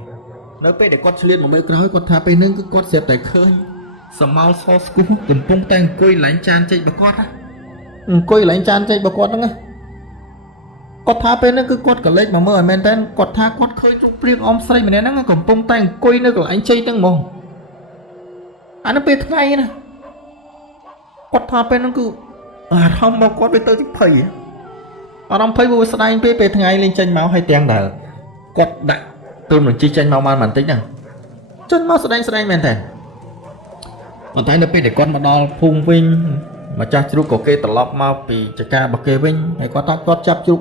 នៅពេលដែលគាត់ឆ្លៀតមួយក្រោយគាត់ថាពេលហ្នឹងគឺគាត់ស្រាប់តែឃើញសមោលសស្គូកំពុងតែអង្គុយឡើងចានចេករបស់គាត់អង្គុយឡើងចានចេករបស់គាត់ហ្នឹងគាត់ថាពេលហ្នឹងគឺគាត់កលេចមកមើលឲ្យមែនតើគាត់ថាគាត់ឃើញរូបព្រាងអមស្រីម្នាក់ហ្នឹងកំពុងតែអង្គុយនៅកន្លែងចេកហ្នឹងហ្មងអានោះពេលថ្ងៃណាគាត់ថាពេលហ្នឹងគឺអារម្មណ៍របស់គាត់វាទៅជាភ័យអារម្មណ៍ភ័យវាស្ដែងពេលថ្ងៃលេងចេញមកហើយទាំងដែលគាត់ដាក់ទូនបញ្ជីចេញមកបានបន្តិចហ្នឹងចេញមកស្ដែងមែនតើប៉ុន្តែនៅពេលដែលគាត់មកដល់ភូមិវិញម្ចាស់ជ្រូកក៏គេត្រឡប់មកពីចការបស់គេវិញហើយគាត់ថាគាត់ចាប់ជ្រូក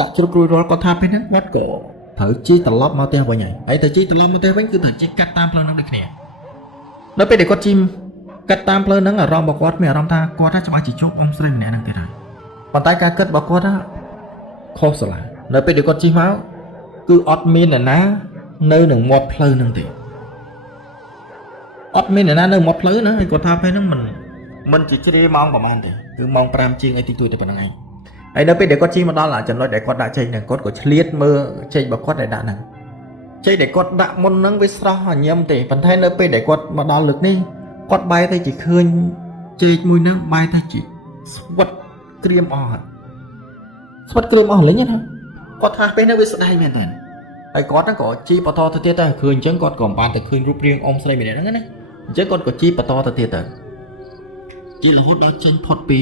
ដាក់ជ្រូករួចរាល់គាត់ថាពេលហ្នឹងគាត់ក៏ត្រូវជីត្រឡប់មកផ្ទះវិញហើយទៅជីត្រឡប់មកផ្ទះវិញគឺត្រូវជីកាត់តាមផ្លូវហ្នឹងដូចគ្នានៅពេលដែលគាត់ជីកាត់តាមផ្លូវហ្នឹងអារម្មណ៍របស់គាត់មានអារម្មណ៍ថាគាត់ថាច្បាស់ជាជួបអ៊ំស្រីម្នាក់ហ្នឹងទៀតហើយប៉ុន្តែការគិតរបស់គាត់ថាខុសស្រឡះនៅពេលដែលគាត់ជីមកគឺអត់មានអ្នកណានៅនឹងមាត់ផ្លូវហ្នឹងទេអត់មានអ្នកណានៅមាត់ផ្លូវណាហើយគាត់ថាពេលហ្នឹងមិនជាជ្រាយម៉ោងប្រហែលទេគឺម៉ោង5ជាងអីតិចតួចតែប៉ុណ្្នឹងឯងហើយនៅពេលដែលគាត់ជិះមកដល់ចំណុចដែលគាត់ដាក់ចេកហ្នឹងគាត់ក៏ឆ្លៀតមើលចេករបស់គាត់ដែលដាក់ហ្នឹងចេកដែលគាត់ដាក់មុនហ្នឹងវាស្រស់ញ៉ាំទេប៉ុន្តែនៅពេលដែលគាត់មកដល់លើកនេះគាត់បែរទៅជាឃើញចេកមួយហ្នឹងបែរទៅជាស្វិតក្រៀមអស់លេងណាគាត់ថាពេលហ្នឹងវាស្ដាយមែនតើហើយគាត់ហ្នឹងក៏ជីបន្តទៅទៀតទៅឃើញអញ្ចឹងគាត់ក៏បានតែឃើញរូបរាងអ៊ំស្រីម្នាក់ហ្នឹងណាអញ្ចឹងគាត់ក៏ជីបន្តទៅទៀតទៅជីរហូតដល់ចេញផុតពី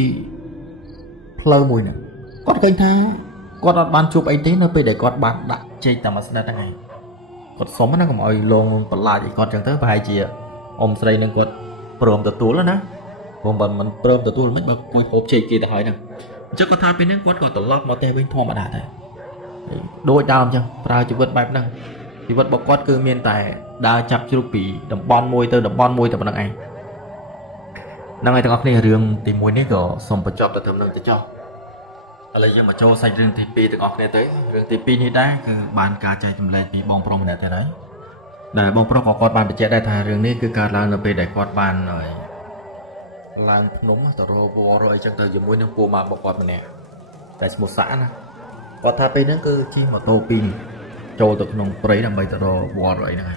ផ្លូវមួយហ្នឹងគាត់ឃើញថាគាត់អត់បានជួបអីទេនៅពេលដែលគាត់បានដាក់ចេកតាមស្និតហ្នឹងឯងគាត់សុំណាកុំឲ្យលងបន្លាចឲ្យគាត់អញ្ចឹងទៅប្រហែលជាអ៊ំស្រីនឹងគាត់ព្រមទទួលណាព្រមមិនព្រមទទួលមិនបើគួយហូបចេកគេទៅហើយហ្នឹងអញ្ចឹងគាត់ថាពេលហ្នឹងគាត់ក៏ត្រឡប់មកផ្ទះវិញធម្មតាដែរដូចដើមអញ្ចឹងប្រើជីវិតបែបហ្នឹងជីវិតរបស់គាត់គឺមានតែដើរចាប់ជ្រូកពីតំបន់មួយទៅតំបន់មួយតែប៉ុណ្្នឹងឯងហ្នឹងហើយទាំងអស់គ្នារឿងទី1នេះក៏សូមបញ្ចប់ទៅត្រឹមនឹងទៅចុះឥឡូវយើងមកចូលសាច់រឿងទី2ទាំងអស់គ្នាទៅរឿងទី2នេះដែរគឺបានការចែកចម្លែកពីបងប្រុសម្នាក់ទៀតហើយដែលបងប្រុសក៏គាត់បានបញ្ជាក់ដែរថារឿងនេះគឺកើតឡើងនៅពេលដែលគាត់បានឡើងភ្នំទៅរកវត្តអីចឹងទៅជាមួយនឹងពូម៉ាក់របស់គាត់ម្នាក់តែឈ្មោះសាក់ណាគាត់ថាពេលហ្នឹងគឺជិះម៉ូតូ2ចូលទៅក្នុងព្រៃដើម្បីទៅរកវត្តអីហ្នឹង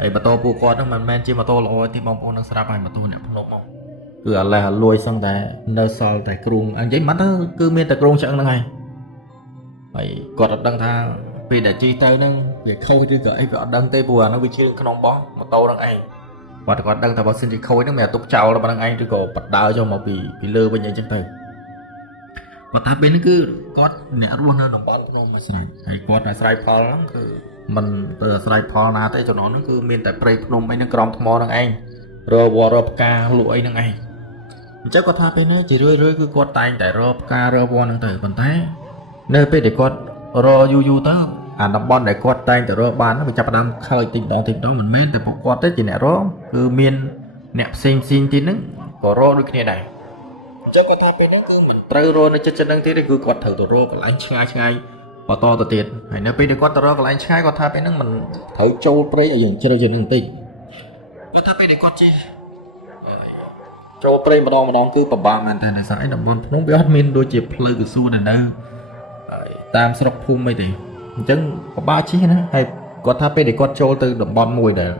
ហើយម៉ូតូពូគាត់ហ្នឹងមិនមែនជាម៉ូតូល្អទេបងប្អូននឹងស្រាប់ហើយម៉ូតូអ្នកភ្នំមកគឺអាឡេះអាលួយសឹងតែនៅសល់តែគ្រូអញ្ចឹងមិនទៅគឺមានតែគ្រូឆ្អឹងហ្នឹងហើយគាត់អត់ដឹងថាពេលដែលជិះទៅហ្នឹងវាខូចឬក៏អីវាអត់ដឹងទេព្រោះអាហ្នឹងវាជាក្នុងបោះម៉ូតូហ្នឹងឯងគាត់ដឹងថាបើសិនជាខូចហ្នឹងមិនទុកចោលប៉ុណ្្នឹងឯងឬក៏បដើចូលមកពីលើវិញអីចឹងទៅគាត់ថាពេលហ្នឹងគឺគាត់អ្នករស់នៅតំបន់ក្នុងមួយស្រែហើយគាត់អាស្រ័យផលហ្នឹងគឺមិនទៅអាស្រ័យផលណាទេចំណុចហ្នឹងគឺមានតែព្រៃភ្នំអីហ្នឹងក្រំថ្មហ្នឹងឯងរវល់រផ្កាលក់អីហ្នឹងឯងអញ្ចឹងគាត់ថាពេលហ្នឹងជារឿយគឺគាត់តែងតែរផ្ការវល់ហ្នឹងទៅប៉ុន្តែនៅពេលដែលគាត់រយូរទៅអាតំបន់ដែលគាត់តែងតែរបានវាចាប់ផ្ដើមខើចតិចម្ដងមិនមែនតែពួកគាត់ទេជាអ្នករគឺមានអ្នកផ្សេងទៀតហ្នឹងក៏ ក៏រកដូចគ្នាដែរអញ្ចឹងគាត់ថាពេលហ្នឹងគឺមិនត្រូវរកនៅចិត្តហ្នឹងទៀតទេគឺគាត់ត្រូវទៅរកកន្លែងឆ្ងាយឆ្ងាយបន្តទៅទៀតហើយនៅពេលដែលគាត់ទៅរកកន្លែងឆ្ងាយគាត់ថាពេលហ្នឹងមិនត្រូវចូលព្រៃឲ្យយើងជ្រៅជាងនឹងបន្តិចគាត់ថាពេលដែលគាត់ជិះចូលព្រៃម្ដងគឺពិបាកមែនតើដោយសារឯតំបន់ភ្នំវាអត់មានដូចជាផ្លូវកស៊ូដែលនៅតាមស្រុកភូមិអីទេអញ្ចឹងពិបាកជិះណាហើយគាត់ថាពេលដែលគាត់ចូលទៅតំបន់មួយដែល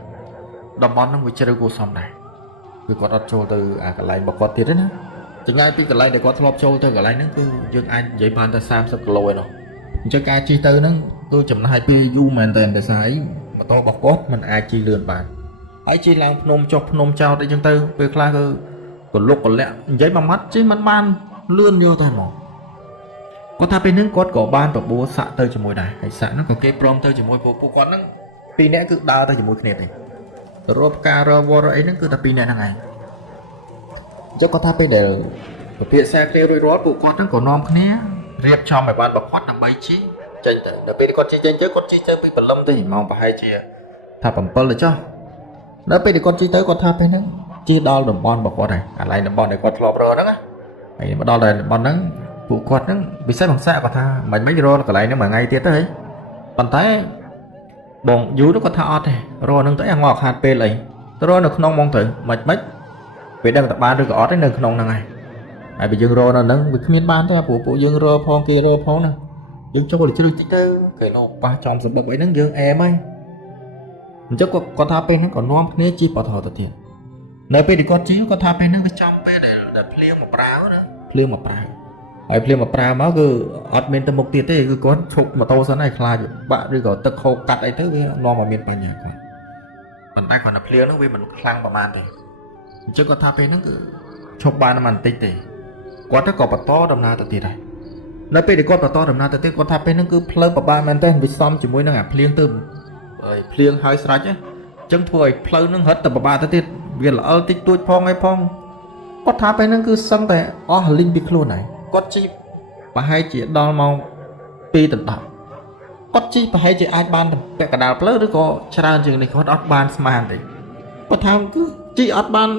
តំបន់ហ្នឹងវាជ្រៅគួរសមដែរគឺគាត់អត់ចូលទៅអាកន្លែងរបស់គាត់ទៀតទេណាចម្ងាយពីកន្លែងដែលគាត់ធ្លាប់ចូលទៅកន្លែងហ្នឹងគឺយើងអាចនិយាយបានតែ30គីឡូឯណោះអញ្ចឹងការជិះទៅហ្នឹងគឺចំណាយពេលយូរមែនតើដោយសារអីម៉ូតូរបស់គាត់มันអាចជិះលឿនបានហើយជិះឡើងភ្នំចុះភ្នំចោតអីចឹងទៅពេលខ្លះគឺក៏លុកកលាក់និយាយមួយម៉ាត់ជិះมันបានលឿនយកតែហ្មងគាត់ថាពេលហ្នឹងគាត់ក៏បានបបួលសាក់ទៅជាមួយដែរហើយសាក់ហ្នឹងក៏គេព្រមទៅជាមួយពួកគាត់ហ្នឹងពីរនាក់គឺដើរទៅជាមួយគ្នាទេរកការរវល់អីហ្នឹងគឺតែពីរនាក់ហ្នឹងឯងអញ្ចឹងគាត់ថាពេលដែលពភាសាគ្នារួចរាល់ពួកគាត់ហ្នឹងក៏នាំគ្នារៀបចំឲ្យបានបគាត់ដើម្បីជិះចេញទៅដល់ពេលគាត់ជិះចេញទៅគាត់ជិះទៅពីព្រលឹមទៅម៉ោងប្រហែលជាថា7ទៅចុះដល់ពេលគាត់ជិះទៅគាត់ថាពេលហ្នឹងជិះដល់តំបន់របស់គាត់ហើយកន្លែងតំបន់ដែលគាត់ធ្លាប់រកហ្នឹងហើយមកដល់តំបន់ហ្នឹងពួកគាត់ហ្នឹងពិសេសបងសាក់គាត់ថាមិនរកកន្លែងហ្នឹងមួយថ្ងៃទៀតទៅហីប៉ុន្តែបងយូរទៅគាត់ថាអត់ទេរកហ្នឹងទៅងក់ខាតពេលអីទៅរកនៅក្នុងហ្មងទៅមិនពេលដឹងតែបានឬក៏អត់ទេនៅក្នុងហ្នឹងហើយហើយបើយើងរកនៅហ្នឹងវាគ្មានបានទេពួកយើងរកផងគេរកផងហ្នឹងយើងចូលជ្រឹកតិចទៅគេនោះប៉ះចំសម្បឹកអីហ្នឹងយើងអែមហើយអញ្ចឹងគាត់ថាពេលហ្នឹងក៏នាំគ្នាជិះបន្តទៅទៀតនៅពេលដែលគាត់ជិះគាត់ថាពេលហ្នឹងវាចំពេលដែលភ្លៀងមកប្រាវណាភ្លៀងមកប្រាវហើយភ្លៀងមកប្រាវមកគឺអត់មានទៅមុខទៀតទេគឺគាត់ឈប់ម៉ូតូសិនហើយខ្លាចបាក់ឬក៏ទឹកហូរកាត់អីទៅវានាំឲ្យមានបញ្ហាគាត់ប៉ុន្តែគាត់នៅភ្លៀងហ្នឹងវាមិនខ្លាំងប្រហែលទេអញ្ចឹងគាត់ថាពេលហ្នឹងគឺឈប់បានតែបន្តិចទេគាត់ទៅក៏បន្តដំណើរទៅទៀតហើយនៅពេលដែលគាត់បន្តដំណើរទៅទៀតគាត់ថាពេលហ្នឹងគឺផ្លូវពិបាកមែនទែនវាសំជាមួយនឹងអាភ្លៀងទៅហើយភ្លៀងហើយស្រាច់អញ្ចឹងធ្វើឲ្យផ្លូវហ្នឹងរត់ទៅពិបាកទៅទៀតវាល្អិលតិចតួចផងហើយផងគាត់ថាពេលហ្នឹងគឺសឹងតែអស់លីងពីខ្លួនហើយគាត់ជិះប្រហែលជាដល់ម៉ោង2ទៅ10គាត់ជិះប្រហែលជាអាចបានពាក់កណ្ដាលផ្លូវឬក៏ច្រើនជាងនេះគាត់អត់បានស្មានទេគាត់ថាគឺជិះអត់បាន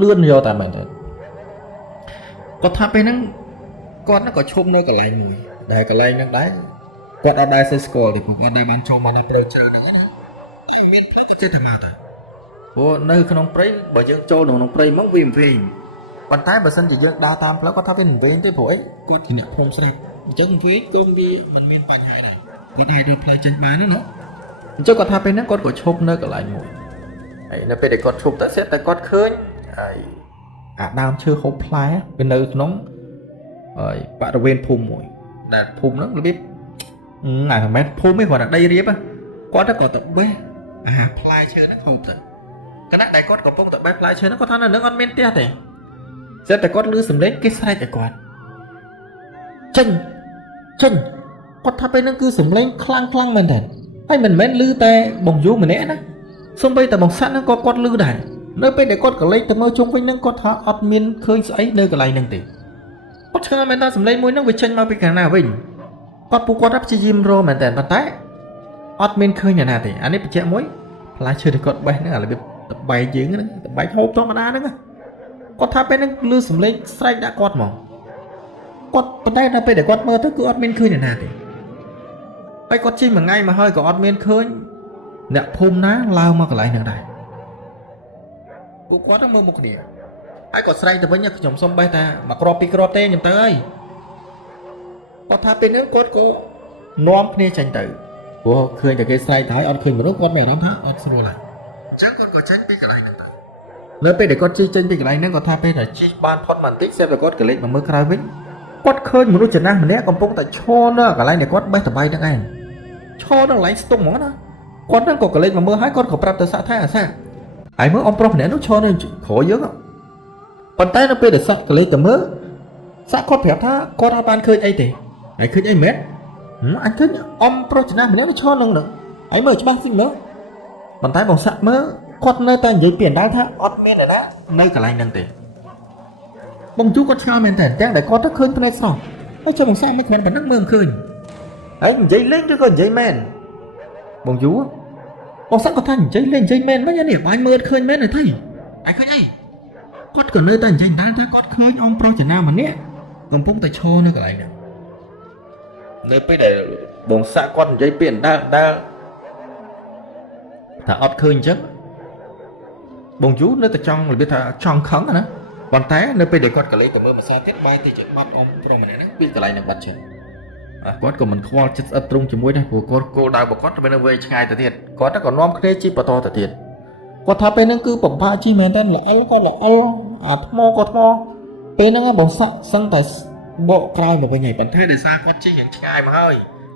លឿនយកតែមែនទេគាត់ថាពេលហ្នឹងគាត់ក៏ឈប់នៅកន្លែងមួយដែលកន្លែងហ្នឹងដែរគាត់អត់ដែរសេះស្គាល់ទេគាត់ដែរបានចូលមកដល់ព្រៃជ្រៅហ្នឹងណាគេមានផ្លូវចិត្តតែមកទៅព្រោះនៅក្នុងព្រៃបើយើងចូលក្នុងព្រៃមកវាវិញប៉ុន្តែបើសិនជាយើងដើរតាមផ្លូវគាត់ថាវាមិនវិញទេព្រោះអីគាត់ជាអ្នកភូមិស្រាប់អញ្ចឹងវិញក៏វាមិនមានបញ្ហាដែរគាត់អាចរកផ្លូវចេញបានណាអញ្ចឹងគាត់ថាពេលហ្នឹងគាត់ក៏ឈប់នៅកន្លែងមួយហើយនៅពេលដែលគាត់ឈប់ទៅស្រាប់តែគាត់ឃើញហើយអាដើមឈើហូបផ្លែវានៅក្នុងហើយបរិវេណភូមិមួយដែលភូមិហ្នឹងរបៀបអាមិនមែនភូមិទេគាត់តែដីរៀបគាត់ទៅក៏ទៅបេះអាផ្លែឈើហ្នឹងហូបទៅគណៈដែលគាត់កំពុងតែបេះផ្លែឈើហ្នឹងគាត់ថានៅនឹងអត់មានផ្ទះទេស្រាប់តែគាត់ឮសំឡេងគេស្រែកឲ្យគាត់ចេញគាត់ថាពេលហ្នឹងគឺសំឡេងខ្លាំងមែនតើហើយមិនមែនឮតែបងយូម្នាក់ណាសូម្បីតែបងសាក់ហ្នឹងក៏គាត់ឮដែរនៅពេលដែលគាត់កលេចទៅមើលជុំវិញហ្នឹងគាត់ថាអត់មានឃើញស្អីនៅកន្លែងហ្នឹងទេគាត់ឆ្ងល់មែនតើសំឡេងមួយហ្នឹងវាចេញមកពីខាងណាវិញគាត់ពួកគាត់ព្យាយាមរកមែនតើប៉ុន្តែអត់មានឃើញណាទេអានេះបញ្ជាក់មួយផ្លែឈើដែលគាត់បេះហ្នឹងអារបៀបតបែកយើងហ្នឹងតបែកហូបធម្មតាហ្នឹងគាត់ថាពេលហ្នឹងឮសំឡេងស្រែកដាក់គាត់មកគាត់ប៉ុន្តែដល់ពេលដែលគាត់មើលទៅគឺអត់មានឃើញណាទេហើយគាត់ជិះមួយថ្ងៃមកហើយក៏អត់មានឃើញអ្នកភូមិណាឡើងមកកន្លែងហ្នឹងដែរពួកគាត់មើលមុខគ្នាហើយគាត់ស្រែកទៅវិញខ្ញុំសុំបេះតែមួយគ្រាប់ពីរគ្រាប់ទេខ្ញុំទៅហើយគាត់ថាពេលហ្នឹងគាត់ក៏នាំគ្នាចេញទៅព្រោះឃើញតែគេស្រែកទៅហើយអត់ឃើញមនុស្សគាត់មានអារម្មណ៍ថាអត់ស្រួលហើយអញ្ចឹងគាត់ក៏ចេញពីកន្លែងហ្នឹងទៅលើពេលដែលគាត់ជិះចេញពីកន្លែងហ្នឹងគាត់ថាពេលដែលជិះបានផុតបន្តិចស្រាប់តែគាត់ក៏លេចមកមើលក្រៅវិញគាត់ឃើញមនុស្សចំណាស់ម្នាក់កំពុងតែឈរនៅកន្លែងដែលគាត់បេះតបៃហ្នឹងឯងឈរនៅកន្លែងស្ទង់ហ្មងណាគាត់ហ្នឹងក៏ក៏លេចមកមើលហើយគាត់ក៏ប្រាប់ទៅសាក់ថាអាសាហើយមើលអ៊ំប្រុសម្នាក់នោះឈរនៅក្រោយយើងប៉ុន្តែនៅពេលដែលសាក់ក៏លេចទៅមើលសាក់គាត់ប្រាប់ថាគាត់អត់បានឃើញអីទេហើយឃើញអីមែនអញឃើញអ៊ំប្រុសចំណាស់ម្នាក់នោះឈរនឹងហើយមើលច្បាស់សិនមើលប៉ុន្តែបងសាក់មើលគាត់នៅតែនិយាយពីអណ្ដាលថាអត់មានអ្នកណានៅកន្លែងហ្នឹងទេបងជូគាត់ឆ្ងល់មែនតើទាំងដែលគាត់ទៅឃើញភ្នែកស្រស់ហើយចុះបងសាក់មិនមែនប៉ុណ្ណឹងមើលមិនឃើញហើយនិយាយលេងឬក៏និយាយមែនបងយូបងសាក់គាត់ថានិយាយលេងនិយាយមែនមិននេះបាញ់មើលឃើញមែនទេអញឃើញអី គាត់ក៏នៅតែអញ្ចឹងដែរថាគាត់ឃើញអង្គប្រុសចំណាម្នាក់កំពុងតែឈរនៅកន្លែងហ្នឹងនៅពេលដែលបងសាក់គាត់និយាយពាក្យដាល់ថាអត់ឃើញអញ្ចឹងបងយូនៅតែចង់របៀបថាចង់ខឹងណាប៉ុន្តែនៅពេលដែលគាត់កលេចទៅមើលម្សិលទៀតបែរទៅជាបាត់អង្គប្រុសម្នាក់ហ្នឹងពីកន្លែងហ្នឹងបាត់ចិត្តគាត់ក៏មិនខ្វល់ចិត្តស្អិតទ្រង់ជាមួយដែរព្រោះគាត់គោលដៅរបស់គាត់ទៅនៅវែងឆ្ងាយទៅទៀតគាត់ក៏នាំគ្នាជីបន្តទៅទៀតគាត់ថាពេលហ្នឹងគឺពិបាកជីមែនតើល្អិលក៏ល្អិលអាថ្មក៏ថ្មពេលហ្នឹងបងសាក់សឹងតែបកក្រោយមកវិញហើយប៉ុន្តែដោយសារគាត់ជីយ៉ាងឆ្ងាយមកហើយ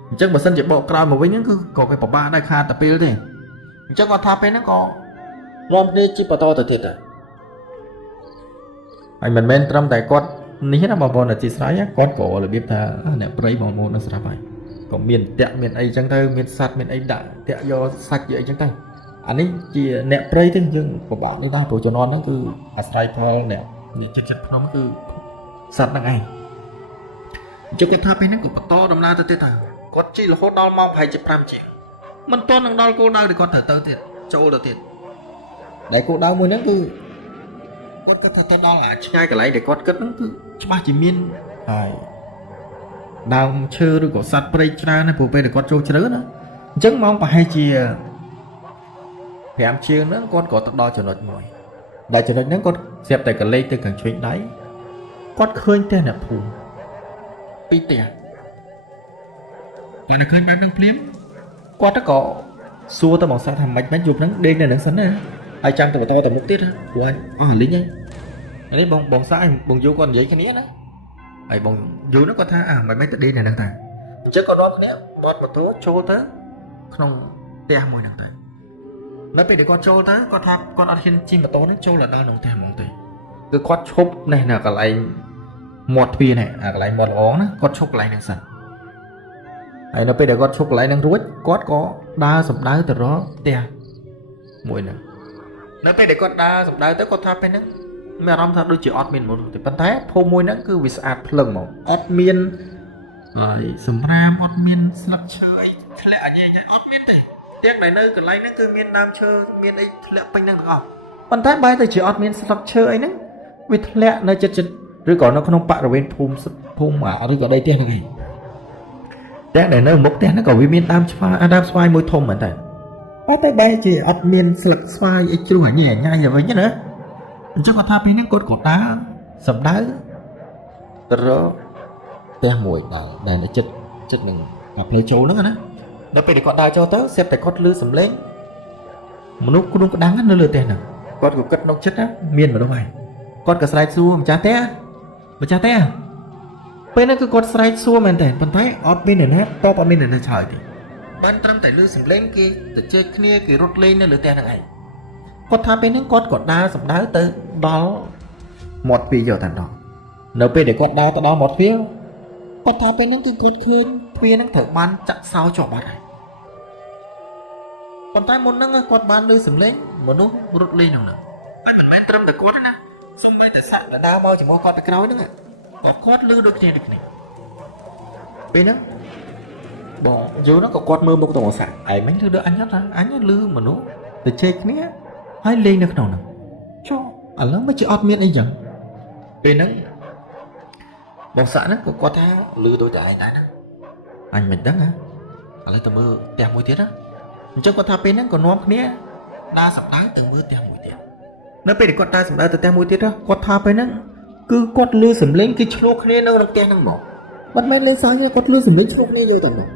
អញ្ចឹងបើសិនជាបកក្រោយមកវិញហ្នឹងគឺក៏វាពិបាកដែរខាតតែពេលទេអញ្ចឹងគាត់ថាពេលហ្នឹងក៏នាំគ្នាជីបន្តទៅទៀតដែរហើយមិនមែនត្រឹមតែគាត់នេះណាបងប្អូនអធិស្ឋានគាត់ក៏របៀបថាអ្នកព្រៃបងប្អូននៅស្រាប់ហើយក៏មានតាក់មានអីចឹងទៅមានសัตว์មានអីដាក់តាក់យកសាច់យកអីចឹងទៅអានេះជាអ្នកព្រៃទៅយើងពិបាកនេះដែរព្រោះជំនាន់ហ្នឹងគឺអាស្រ័យផលអ្នកចិត្តភ្នំគឺសัตว์ហ្នឹងឯងអញ្ចឹងគាត់ថាពេលហ្នឹងក៏បន្តដំណើរទៅទៀតទៅគាត់ជិះរហូតដល់ម៉ោងប្រហែលជា5ជាងមិនទាន់នឹងដល់គោលដៅដែលគាត់ត្រូវទៅទៀតចូលទៅទៀតដែលគោលដៅមួយហ្នឹងគឺគាត់គិតថាទៅដល់អាឆ្ងាយកន្លែងដែលគាត់គិតហ្នឹងគឺច្បាស់ជាមានហើយដើមឈើឬក៏សត្វព្រៃច្រើនណាស់ព្រោះពេលដែលគាត់ចូលជ្រៅណាអញ្ចឹងម៉ោងប្រហែលជា5ជាងហ្នឹងគាត់ក៏ទៅដល់ចំណុចមួយដែលចំណុចហ្នឹងគាត់ស្រាប់តែកលេចទៅខាងឆ្វេងដៃគាត់ឃើញផ្ទះអ្នកភូមិពីរផ្ទះគាត់ឃើញបែបហ្នឹងភ្លាមគាត់ក៏សួរទៅបងសាក់ថាម៉េចយប់ហ្នឹងដេកនៅហ្នឹងសិនណាហើយចាំទៅបន្តទៅមុខទៀតព្រោះអញអស់លីងហើយនេះបងសាក់បងយូគាត់និយាយគ្នាណាហើយបងយូនោះគាត់ថាមិនទៅដេកនៅហ្នឹងតាអញ្ចឹងគាត់នាំគ្នាបត់បន្ទោចូលទៅក្នុងផ្ទះមួយហ្នឹងទៅនៅពេលដែលគាត់ចូលទៅគាត់ថាគាត់អត់ហ៊ានជិះម៉ូតូនេះចូលដល់ក្នុងផ្ទះហ្មងទេគឺគាត់ឈប់នេះនៅកន្លែងមាត់ទ្វារនេះកន្លែងមាត់ល្អណាគាត់ឈប់កន្លែងហ្នឹងសិនហើយនៅពេលដែលគាត់ឈប់កន្លែងហ្នឹងរួចគាត់ក៏ដើរសម្ដៅទៅរកផ្ទះមួយហ្នឹងនៅពេលដែលគាត់ដើរសម្ដៅទៅគាត់ថាពេលហ្នឹងមានអារម្មណ៍ថាដូចជាអត់មានមនុស្សទេប៉ុន្តែភូមិមួយហ្នឹងគឺវាស្អាតភ្លឹងហ្មងអត់មានហើយសម្រាមអត់មានស្លឹកឈើអីធ្លាក់អាយអត់មានទេទាំងដែលនៅកន្លែងហ្នឹងគឺមានដើមឈើមានអីធ្លាក់ពេញហ្នឹងទាំងអស់ប៉ុន្តែបែរទៅជាអត់មានស្លឹកឈើអីហ្នឹងវាធ្លាក់នៅចិត្តឬក៏នៅក្នុងបរិវេណភូមិឬក៏ដីផ្ទះហ្នឹងឯងទាំងដែលនៅមុខផ្ទះហ្នឹងក៏វាមានដើមស្វាយមួយធំមែនតើប៉ុន្តែបែរជាអត់មានស្លឹកស្វាយអីជ្រុះញ៉ៃទៅវិញណាអញ្ចឹងគាត់ថាពេលហ្នឹងគាត់ក៏ដើរសម្ដៅទៅរកផ្ទះមួយដែលនៅចិត្តនឹងផ្លូវចូលហ្នឹងណាដល់ពេលដែលគាត់ដើរចូលទៅស្រាប់តែគាត់ឮសំឡេងមនុស្សគ្រូក្តាំងនៅលើផ្ទះហ្នឹងគាត់ក៏គិតក្នុងចិត្តណាមានមនុស្សហើយគាត់ក៏ស្រែកសួរម្ចាស់ផ្ទះពេលហ្នឹងគឺគាត់ស្រែកសួរមែនតើប៉ុន្តែអត់មានអ្នកណាតបអត់មានអ្នកណាឆ្លើយទេបានត្រឹមតែឮសំឡេងគេទៅជែកគ្នាគេរត់លេងនៅលើផ្ទះហ្នឹងឯងគាត់ថាពេលហ្នឹងគាត់ក៏ដើរសម្ដៅទៅដល់មាត់ទ្វារយកតែដល់នៅពេលដែលគាត់ដើរទៅដល់មាត់ទ្វារគាត់ថាពេលហ្នឹងគឺគាត់ឃើញទ្វារហ្នឹងត្រូវបានចាក់សោជាប់បាត់ហើយប៉ុន្តែមុនហ្នឹងគាត់បានឮសំឡេងមនុស្សរត់លេងក្នុងហ្នឹងហើយមិនមែនត្រឹមតែគាត់ទេណាសូម្បីតែសត្វដែលដើរមកជាមួយគាត់ទៅក្រោយហ្នឹងក៏គាត់ឮដូចគ្នាពេលហ្នឹងបងយូរហ្នឹងក៏គាត់មើលមុខទៅមកសាក់ឯងមិញគឺអញថាអញឮមនុស្សទៅជែកគ្នាហើយលេងនៅក្នុងហ្នឹងចុះឥឡូវមិនជាអត់មានអីចឹងពេលហ្នឹងបងសាក់ហ្នឹងក៏គាត់ថាឮដូចតែឯងដែរណាអញមិនដឹងហ៎ឥឡូវទៅមើលផ្ទះមួយទៀតណាអញ្ចឹងគាត់ថាពេលហ្នឹងក៏នាំគ្នាដើរសម្ដៅទៅមើលផ្ទះមួយទៀតនៅពេលដែលគាត់ដើរសម្ដៅទៅផ្ទះមួយទៀតគាត់ថាពេលហ្នឹងគឺគាត់ឮសំឡេងគេឆ្លោះគ្នានៅក្នុងផ្ទះហ្នឹងមកមិនមែនលេងសើចទេគាត់ឮសំឡេងឆ្លោះគ្នាយកតែមក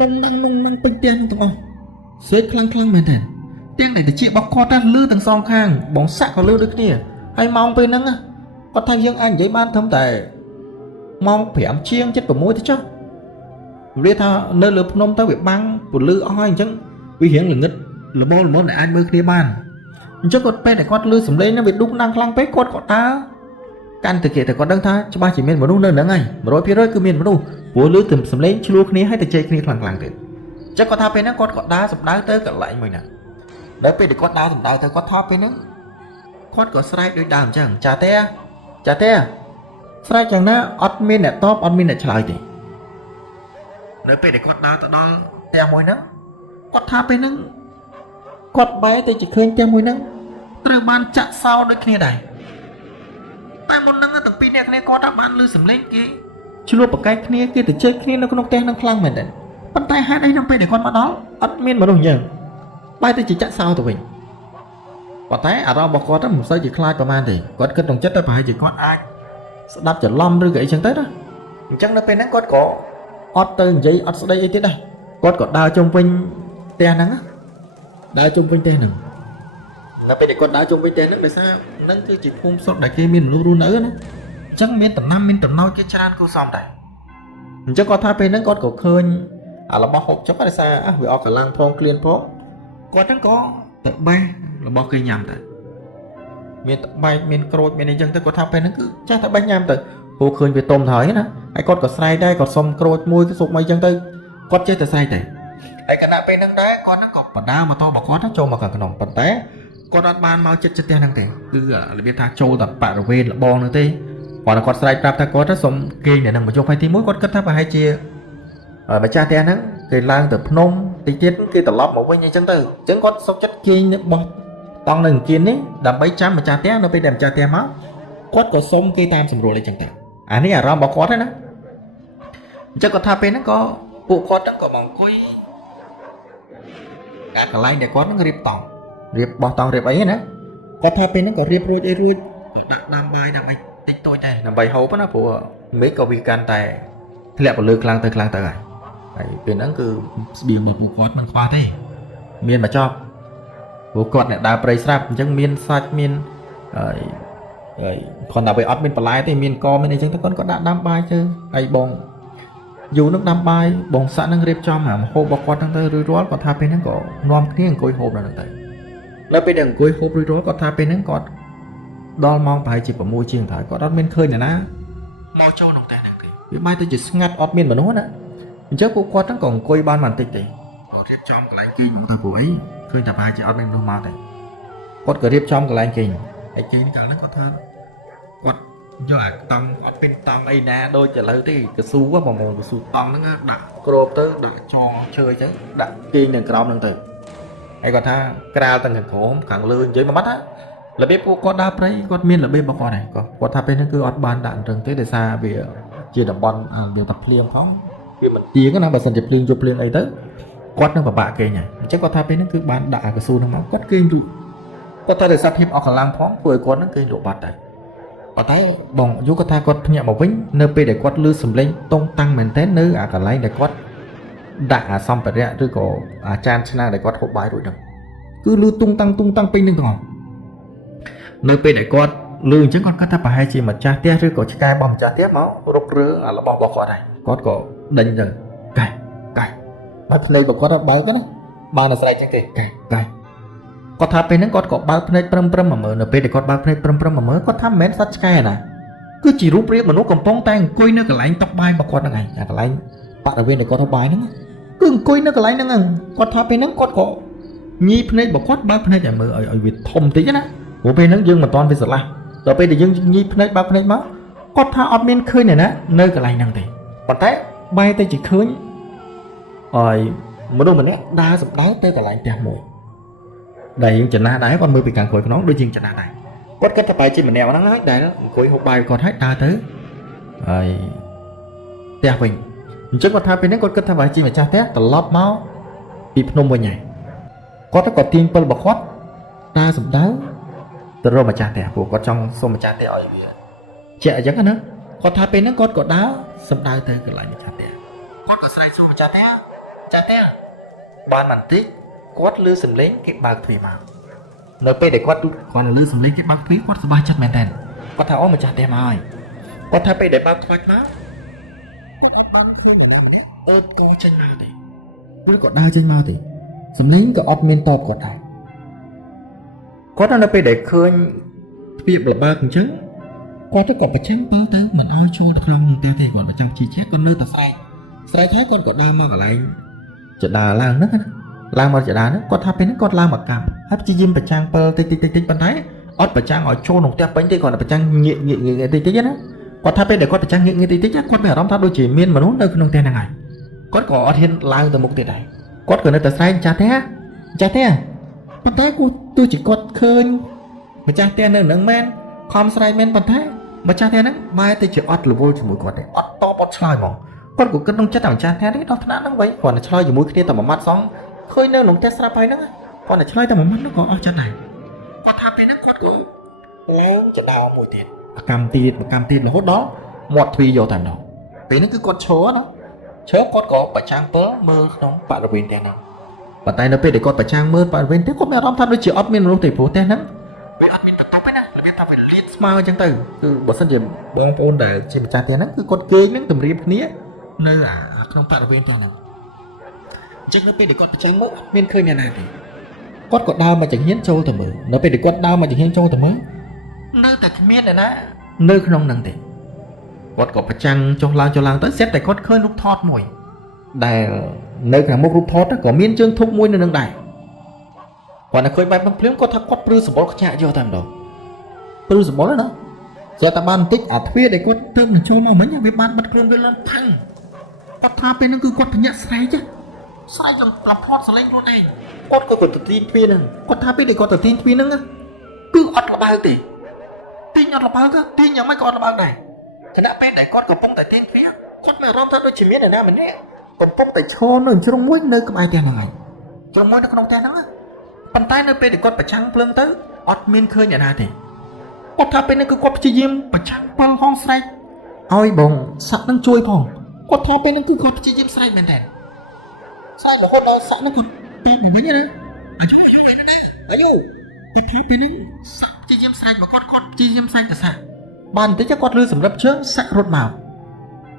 នំពេញផ្ទះហ្នឹងទាំងអស់ស្អេកខ្លាំងមែនទេទាំងដែលតិចរបស់គាត់ឮទាំងសងខាងបងសាក់ក៏ឮដូចគ្នាហើយម៉ោងពេលហ្នឹងគាត់ថាយើងអាចនិយាយបានត្រឹមតែម៉ោង5ជាង7 6ទៅចុះវាថានៅលើភ្នំទៅវាបាំងពន្លឺអស់ហើយអញ្ចឹងវារៀងល្ងឹតល្មមដែលអាចមើលគ្នាបានអញ្ចឹងគាត់ពេលតែគាត់ឮសំឡេងហ្នឹងវាឌុកដាំងខ្លាំងពេកគាត់ក៏ដើរកាន់តែគេតែគាត់ដឹងថាច្បាស់ជាមានមនុស្សនៅហ្នឹងហើយ 100% គឺមានមនុស្សព្រោះឮតែសំឡេងឆ្លោះគ្នាហើយតែជែកគ្នាខ្លាំងទៀតអញ្ចឹងគាត់ថាពេលហ្នឹងគាត់ក៏ដើរសម្ដៅទៅកន្លែងមួយហ្នឹងដល់ពេលដែលគាត់ដើរសម្ដៅទៅគាត់ថាពេលហ្នឹងគាត់ក៏ស្រែកដូចដើមអញ្ចឹងចាទេស្រែកយ៉ាងណាអត់មានអ្នកតបអត់មានអ្នកឆ្លើយទេនៅពេលដែលគាត់ដើរទៅដល់ផ្ទះមួយហ្នឹងគាត់ថាពេលហ្នឹងគាត់បែរទៅជាឃើញផ្ទះមួយហ្នឹងត្រូវបានចាក់សោដូចគ្នាដែរ តែមុនហ្នឹងទាំងពីរអ្នកគ្នាគាត់បានលឺសំឡេងគេឆ្លោះប្រកែកគ្នាគេទៅជិះគ្នានៅក្នុងផ្ទះនឹងខ្លាំងមែនទេប៉ុន្តែហេតុអីនៅពេលដែលគាត់មកដល់អត់មានមនុស្សយើងបែរទៅជាចាក់សោទៅវិញប៉ុន្តែអារម្មណ៍របស់គាត់មិនសូវជាខ្លាចប្រហែលទេគាត់គិតក្នុងចិត្តតែប្រហែលជាគាត់អាចស្ដាប់ច្រឡំឬក៏អីចឹងទៅណាអញ្ចឹងនៅពេលហ្នឹងគាត់ក៏អត់ទៅនិយាយអត់ស្ដីអីទៀតដែរគាត់ក៏ដើរជុំវិញផ្ទះហ្នឹងដើរជុំវិញផ្ទះហ្នឹងនៅពេលដែលគាត់ដើរជុំវិញផ្ទះហ្នឹងដោយសារហ្នឹងគឺជាភូមិសុទ្ធដែលគេមានមនុស្សរស់នៅណាអញ្ចឹងមានដំណាំមានតំណោចគេច្រើនគួរសមដែរអញ្ចឹងគាត់ថាពេលហ្នឹងគាត់ក៏ឃើញអារបស់ហូបចុកដោយសារវាអស់កម្លាំងផងក្លៀនផងគាត់ហ្នឹងក៏ទៅបេះរបស់គេញ៉ាំទៅមានតបែកមានក្រូចមានអីចឹងទៅគាត់ថាពេលហ្នឹងគឺចាស់តែបេះញ៉ាំទៅព្រោះឃើញវាទុំទៅហើយណាហើយគាត់ក៏ស្រែកដែរគាត់សុំក្រូចមួយសុំអីចឹងទៅគាត់ចេះតែស្រែកតែហើយគណៈពេលហ្នឹងដែរគាត់ហ្នឹងក៏បដាម៉ូតូរបស់គាត់ចូលមកខាងក្នុងប៉ុន្តែគាត់អត់បានមកចិត្តផ្ទះហ្នឹងទេគឺរបៀបថាចូលតែបរិវេណលបងហ្នឹងទេគាត់ស្រែកប្រាប់ថាគាត់សុំគេងនៅនឹងមកយកហើយទី1គាត់គិតថាប្រហែលជាម្ចាស់ផ្ទះហ្នឹងគេឡើងទៅភ្នំតិចទៀតគេត្រឡប់មកវិញអញ្ចឹងទៅអញ្ចឹងគាត់សុខចិត្តគេងបោះតង់នៅអង្គាននេះដើម្បីចាំម្ចាស់ផ្ទះនៅពេលដែលម្ចាស់ផ្ទះមកគាត់ក៏សុំគេតាមស្រួលអីចឹងទៅអានេះអារម្មណ៍របស់គាត់ណាអញ្ចឹងគាត់ថាពេលហ្នឹងក៏ពួកគាត់ក៏មកអង្គុយកាត់កន្លែងដែលគាត់នឹងរៀបតង់រៀបបោះតង់រៀបអីណាគាត់ថាពេលហ្នឹងក៏រៀបរួចអីរួចដាក់ដាំបាយដាក់អីតិចតូចដែរដើម្បីហូបណាព្រោះមេឃក៏វាកាន់តែធ្លាក់ទៅលើខ្លាំងទៅហើយពេលហ្នឹងគឺស្បៀងរបស់ពួកគាត់មិនខ្វះទេមានមកចប់ព្រោះគាត់អ្នកដើរព្រៃស្រាប់អញ្ចឹងមានសាច់មានហើយគាត់តែវាអត់មានបន្លែទេមានកមានអីចឹងទៅគាត់ក៏ដាក់ដាំបាយទៅហើយបងយូរនឹងដាំបាយបងសាក់នឹងរៀបចំអាម្ហូបរបស់គាត់ហ្នឹងទៅរួចរាល់គាត់ថាពេលហ្នឹងក៏នាំគ្នាអង្គុយហូបដល់ហ្នឹងទៅនៅពេលដែលអង្គុយហូបរួចរាល់គាត់ថាពេលហ្នឹងគាត់ដល់ម៉ោងប្រហែលជា6 ជាងទៅគាត់អត់មានឃើញអ្នកណាមកចូលក្នុងផ្ទះហ្នឹងទេវាបែរទៅជាស្ងាត់អត់មានមនុស្សណាអញ្ចឹងពួកគាត់ហ្នឹងក៏អង្គុយបានបន្តិចទេគាត់រៀបចំកន្លែងគេងមកទៅពួកអីឃើញតែប្រហែលជាអត់មានមនុស្សមកទេគាត់ក៏រៀបចំកន្លែងគេងហើយគេងកាលហ្នឹងគាត់ថាគាត់យកអាតង់អត់ពេញតង់អីណាដូចឥឡូវទេកស៊ូហ្មងកស៊ូតង់ហ្នឹងដាក់គ្របទៅដាក់ចងឈើអញ្ចឹងដាក់គេងនៅក្រោមហ្នឹងទៅហើយគាត់ថាក្រាលទាំងខាងក្រោមខាងលើនិយាយមួយម៉ាត់ណារបៀបពួកគាត់ដើរព្រៃគាត់មានរបៀបរបស់គាត់ដែរគាត់ថាពេលហ្នឹងគឺអត់បានដាក់អញ្ចឹងទេដោយសារវាជាតំបន់វាតែភ្លៀងផងវាមិនទៀងណាបើសិនជាភ្លៀងយកភ្លៀងអីទៅគាត់នឹងពិបាកគេងហើយអញ្ចឹងគាត់ថាពេលហ្នឹងគឺបានដាក់អាកស៊ូហ្នឹងមកគាត់គេងរួចគាត់ថាដោយសារភាពអស់កម្លាំងផងធ្វើឲ្យគាត់ហ្នឹងគេងលក់បាត់ដែរប៉ុន្តែបងយូគាត់ថាគាត់ភ្ញាក់មកវិញនៅពេលដែលគាត់លឺសំឡេងតុងតាំងមែនទែននៅអាកន្លែងដែលគាត់ដាក់អាសម្ភារៈឬក៏អាចានឆ្នាំងដែលគាត់ហូបបាយរួចហ្នឹងគឺលឺតុងតាំងពេញនឹងទាំងអស់នៅពេលដែលគាត់លឺអញ្ចឹងគាត់គិតថាប្រហែលជាម្ចាស់ផ្ទះឬក៏ឆ្កែរបស់ម្ចាស់ផ្ទះមករុករើអារបស់គាត់ហើយគាត់ក៏ដេញទៅកែបើភ្នែករបស់គាត់បើកណាបានតែស្រែកចឹងទេកែគាត់ថាពេលហ្នឹងគាត់ក៏បើកភ្នែកព្រឹមមកមើលនៅពេលដែលគាត់បើកភ្នែកព្រឹមមកមើលគាត់ថាមិនមែនសត្វឆ្កែណាគឺជារូបរាងមនុស្សកំពុងតែអង្គុយនៅកន្លែងតុបាយរបស់គាត់ហ្នឹងឯងអាកន្លែងបរិវេណដែលគាត់ហូបបាយហ្នឹងគឺអង្គុយនៅកន្លែងហ្នឹងគាត់ថាពេលហ្នឹងគាត់ក៏ញីភ្នែករបស់គាត់បើកភ្នែកឲ្យមើលឲ្យវាធំតិចណាព្រោះពេលហ្នឹងយើងមិនទាន់វាស្រឡះដល់ពេលដែលយើងញីភ្នែកបើកភ្នែកមកគាត់ថាអត់មានឃើញណានៅកន្លែងហ្នឹងទេប៉ុន្តែបែរទៅជាឃើញហើយមនុស្សម្នាក់ដើរសម្ដៅទៅកន្លែងផ្ទះមួយដែលយើងចំណាស់ដែរគាត់មើលពីខាងក្រោយខ្នងដូចជាងចំណាស់ដែរគាត់គិតថាបែរជាម្នាក់ហ្នឹងហើយដែលអង្គុយហូបបាយគាត់ហើយដើរទៅហើយផ្ទះវិញអញ្ចឹងគាត់ថាពេលហ្នឹងគាត់គិតថាបែរជាម្ចាស់ផ្ទះត្រឡប់មកពីភ្នំវិញហើយគាត់ក៏ទាញពិលរបស់គាត់ដើរសម្ដៅទៅរកម្ចាស់ផ្ទះព្រោះគាត់ចង់សុំម្ចាស់ផ្ទះឲ្យវាជាអញ្ចឹងណាគាត់ថាពេលហ្នឹងគាត់ក៏ដើរសម្ដៅទៅកន្លែងម្ចាស់ផ្ទះគាត់ក៏ស្រែកសួរម្ចាស់ផ្ទះបានបន្តិចគាត់លឺសំឡេងគេបើកទ្វារមកនៅពេលដែលគាត់លឺសំឡេងគេបើកទ្វារគាត់សប្បាយចិត្តមែនតើគាត់ថាអូម្ចាស់ផ្ទះមកហើយគាត់ថាពេលដែលបើកខ្វាច់មកគាត់អត់បានឃើញម្នាក់អូបកចេញមកទេឬក៏ដើរចេញមកទេសំឡេងក៏អត់មានតបគាត់ដែរគាត់នៅពេលដែលឃើញទ្វារបើកអញ្ចឹងគាត់ទៅក៏ប្រចាំបើទៅមិនឲ្យចូលទៅក្នុងផ្ទះទេគាត់ប្រចាំជីជែកគាត់នៅតែស្រែកហើយគាត់ក៏ដើរមកកន្លែងចដាឡើងហ្នឹងណាឡើងមកចដាហ្នឹងគាត់ថាពេលហ្នឹងគាត់ឡើងមកកាប់ហើយព្យាយាមប្រចាំង7តិចប៉ុន្តែអត់ប្រចាំងឲ្យចូលក្នុងផ្ទះពេញទេគាត់តែប្រចាំងងាកតិចណាគាត់ថាពេលដែលគាត់ប្រចាំងងាកតិចគាត់មានអារម្មណ៍ថាដូចជាមានមនុស្សនៅក្នុងផ្ទះហ្នឹងហើយគាត់ក៏អត់ហ៊ានឡើងទៅមុខទៀតដែរគាត់ក៏នៅតែស្រែកម្ចាស់ផ្ទះប៉ុន្តែទោះជាគាត់ឃើញម្ចាស់ផ្ទះនៅនឹងមែនខំស្រែកមែនប៉ុន្តែ mà cha thế nó mai tới chỉ ót là vô chỉ mũi quạt đấy ót to ót chơi mà con của cân đông chết thằng cha thế đấy nó thằng nó vậy còn là chơi chỉ mũi kia tầm một mắt sóng khơi nơi nồng test ra bay nó còn là chơi tầm một mắt nó có ở chân này con tham thế nó con có léoจะดาวมวยtiền cam tiền là hốt đó một thùy vô tầm đó tí nó cứ con chó đó chớ con có bà trang tớ mơ nó bạn là viên tiền nào bà tay nó về để con bà trang mơ bạn viên thế con mẹ đóng tham với chị admin nó thể phố tên lắm với admin tập top ấy nè là biết tao phải liên smile chẳng từ cứ bỏ sân điểm bong ôn để chị bà trang tiền nó cứ con kê nó tầm riêng ní nơi là không bạn là viên tiền nào chắc nó về để con bà trang mơ admin khơi nhà này thì con có đau mà chẳng hiến châu tầm mơ nó về để con đau mà chẳng hiến châu tầm mơ nơi tại cái miết này nè nơi không năng tiền con có phải chăng cho lang tới xét tại con khơi lúc thọt mồi đài nơi cả một lúc thọt đó có miên chương thúc môi nơi nâng đài còn là khơi bay băng phím có thắc quát prư sập bó chạy cho thằng đó prư sập bó đó giờ ta ban tích à thuê để con thơm là cho mà mấy nhà biết ban bắt luôn với lên thăng con tha bên nó cứ con thằng nhát say chứ say trong làm thọt sờ lên luôn này con có tự tin thuê nè con tha bên để con tự tin thuê nè cứ ọt là bao tỷ tin ọt là bao cơ tin nhà mấy con là bao này thì đã bên đại con của phong tại tên phía con mày rong thật đôi chỉ biết là nam mình nè còn phong tại cho nó trong mũi nơi có ai tiền là ngày trong mũi nó không tiền đó bàn tay nơi bên để con phải trắng phương tới admin khơi nhà nào thì con thà bên nó cứ con chỉ diêm phải trắng phương phong say oi bồng sẵn đang chui phòng con thà bên nó cứ con chỉ diêm say bên đèn say là hốt đó sẵn nó còn tên này với như đấy ở chỗ này nó đấy ở đâu cái thà bên nó sẵn chỉ diêm say mà con chỉ diêm say là sao bạn tích chắc quát lư sầm rập trước sẽ rốt màu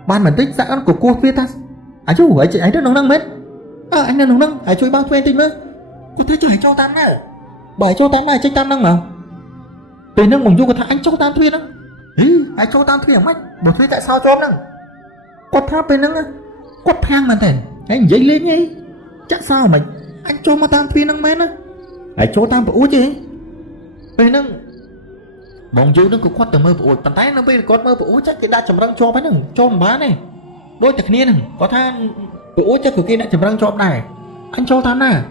bạn mình tích dạng ăn của cô phía ta à chú ấy chị ấy rất nóng năng mết anh đang nóng năng hãy chui bao thuê tinh nữa có thể cho hãy cho tam nè bởi cho tam này tranh tam năng mà từ năng bằng du có thể anh cho tam thuê đó hãy cho tam thuê ở mắt bỏ thuê tại sao cho năng quát tháp bên năng quát thang mà thèn anh dây lên nhỉ chắc sao mà anh cho mà tam thuê năng mết á hãy cho tam phải uống chứ bên năng bóng dữ nó cứ quát từ mơ bộ bàn tay nó bây giờ con mơ bộ chắc cái đã chầm răng cho mấy nằng cho một bá này đôi thật niên có tha bộ chắc của kia đã chầm răng cho này anh cho tao nè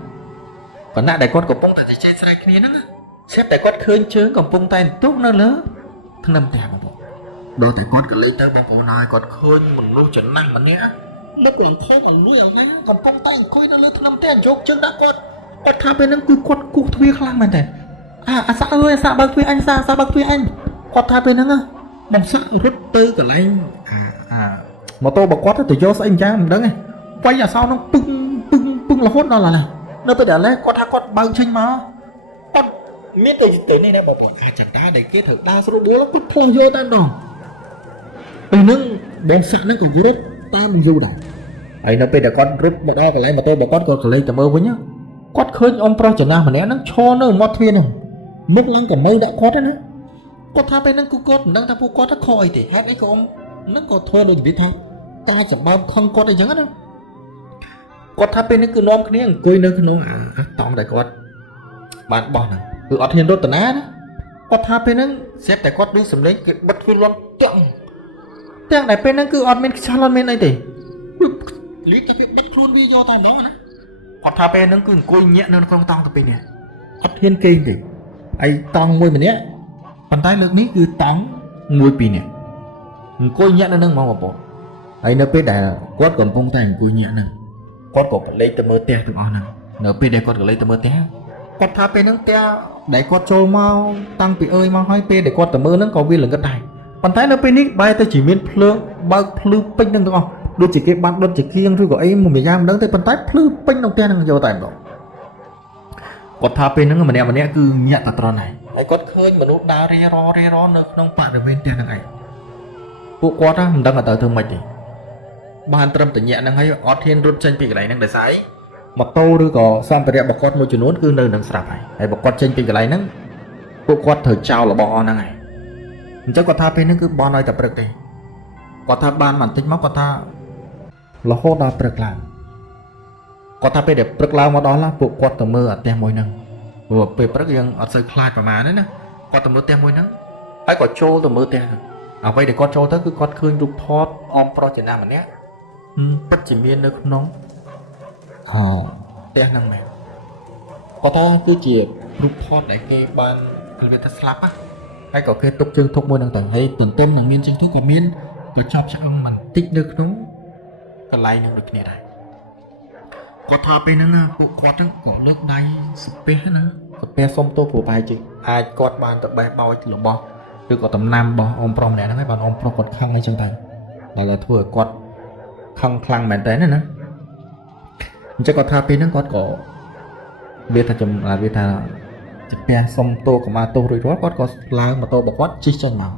còn lại đại con của bông tay trên sai kia nữa xếp đại con khơi chớn còn bông tay tốt nó lớn thằng năm tèo bộ đôi tại con cả lấy tới bông bộ này còn khơi mình luôn chuẩn năng mà nhé lúc làm thế còn nuôi đấy còn bông tay khơi nó lớn thằng năm tèo chốt chân đã con tha bên nó cứ quát cụ thuê khlang mà thèn sao ơi sao bác thuê anh sao bác thuê anh quạt tháp bên đó bằng sắc rất tư cả lấy mà tôi bảo quát thì cho anh cha mình đó này quay ra sau nó pưng là hốt nó là nó bây giờ lấy quạt tháp quạt bao trình mà con miết tới này nè bảo chẳng ta để kết hợp đa số bố nó quất thong vô tan đòn bên nâng bên sạn nó còn rất tam dù đỏ ấy nó bây giờ con rút một đó cả lấy mà tôi bảo con còn lấy tầm mơ với nhá quát khơi ông pro trở nào mà né nó cho nó mót thiên này mức lăng còn mây đã quát đấy nữa có tha bên nó cứ cốt đang tha phụ cốt nó khôi thì hát ấy không nó có thơ rồi biết tha ta chẳng bao không cốt này chẳng đâu có tha bên nó cứ nom cái này cười nó cứ nó tóm đại cốt bạn bỏ này cứ ọt hiền đốt tận á đó có tha bên nó xếp đại cốt đi sầm lấy bất cứ luôn tiếng đại bên nó cứ ọt bên xa lon bên này thì lý cái việc bất luôn video tại đó nè có tha bên nó cứ cười nhẹ nên không tao từ bên này ọt hiền kinh thì ai tòng môi mình nhé bàn tay lực ní cứ tóng môi pì nè coi nhẹ nó nâng mong một bộ ai nó biết là quát còn phong thành coi nhẹ nè quát còn lấy tờ mơ te tụi nó nè nó biết đây quát còn lấy tờ mơ te quát tháp bên nó te để quát trôi mau tăng bị ơi mau hỏi pe để quát tờ mơ nó có viên là cái này bàn tay nó bên ní bay ta chỉ miên phơ bao phư pin nâng không đôi chỉ cái bàn đôi chỉ riêng thôi của em một miền Nam đấng tới bàn tay phư pin đồng te nâng vô tài đó quát tháp bên nó mà nè cứ nhẹ tờ tròn này ai quát khơi mà nó đào re ro nó không phải là bên tiền này phụ quát á mình đang ở tờ thương mạch thì ban trâm tự nhẹ năng hay ọt thiên rút chân bị cái này năng để sái mà tô đưa có sang từ đẹp bọc quát một chút nốt cứ nơi năng sạp này hay bọc quát chân bị cái này năng phụ quát thời trao là bò năng này chắc quát tháp bên nó cứ bò nơi tập được đi quát tháp ban bản tính móc quát tháp là hốt đào được làm quát tháp bên đẹp được làm mà đó là phụ quát tờ mơ ở tem môi năng vừa về bất riêng ở sợi khai và má đấy nè con tầm mưa tem môi nắng ai có trâu tầm mưa tem vậy để con trâu tới cứ con khơi đục thọt om pro chỉ nam mà nhé bất chỉ miên nước nóng tem năng mẹ có ta cứ chỉ đục thọt để cái ban người ta slap á ហើយក៏គេទុកជើងធុកមួយនឹងទៅហើយទន្ទឹមនឹងមានជើងធុកក៏មានទៅចាប់ឆ្អឹងបន្តិចនៅក្នុងកន្លែងនឹងដូចគ្នាដែរគាត់ថាពេលហ្នឹងណាពួកគាត់ហ្នឹងគាត់លើកដៃស្ពះណាស្ពះសុំទោសព្រោះបែរជាអាចគាត់បានទៅបេះបោចរបស់ឬក៏តំណាំរបស់អ៊ំប្រុសម្នាក់ហ្នឹងហើយបានអ៊ំប្រុសគាត់ខឹងអីចឹងទៅដល់តែធ្វើឲ្យគាត់ខឹងខ្លាំងមែនតើណាអញ្ចឹងគាត់ថាពេលហ្នឹងគាត់ក៏វាថាវាថាស្ពះសុំទោសកម្មាទោសរួចរាល់គាត់ក៏ឡើងម៉ូតូរបស់គាត់ជិះចេញមក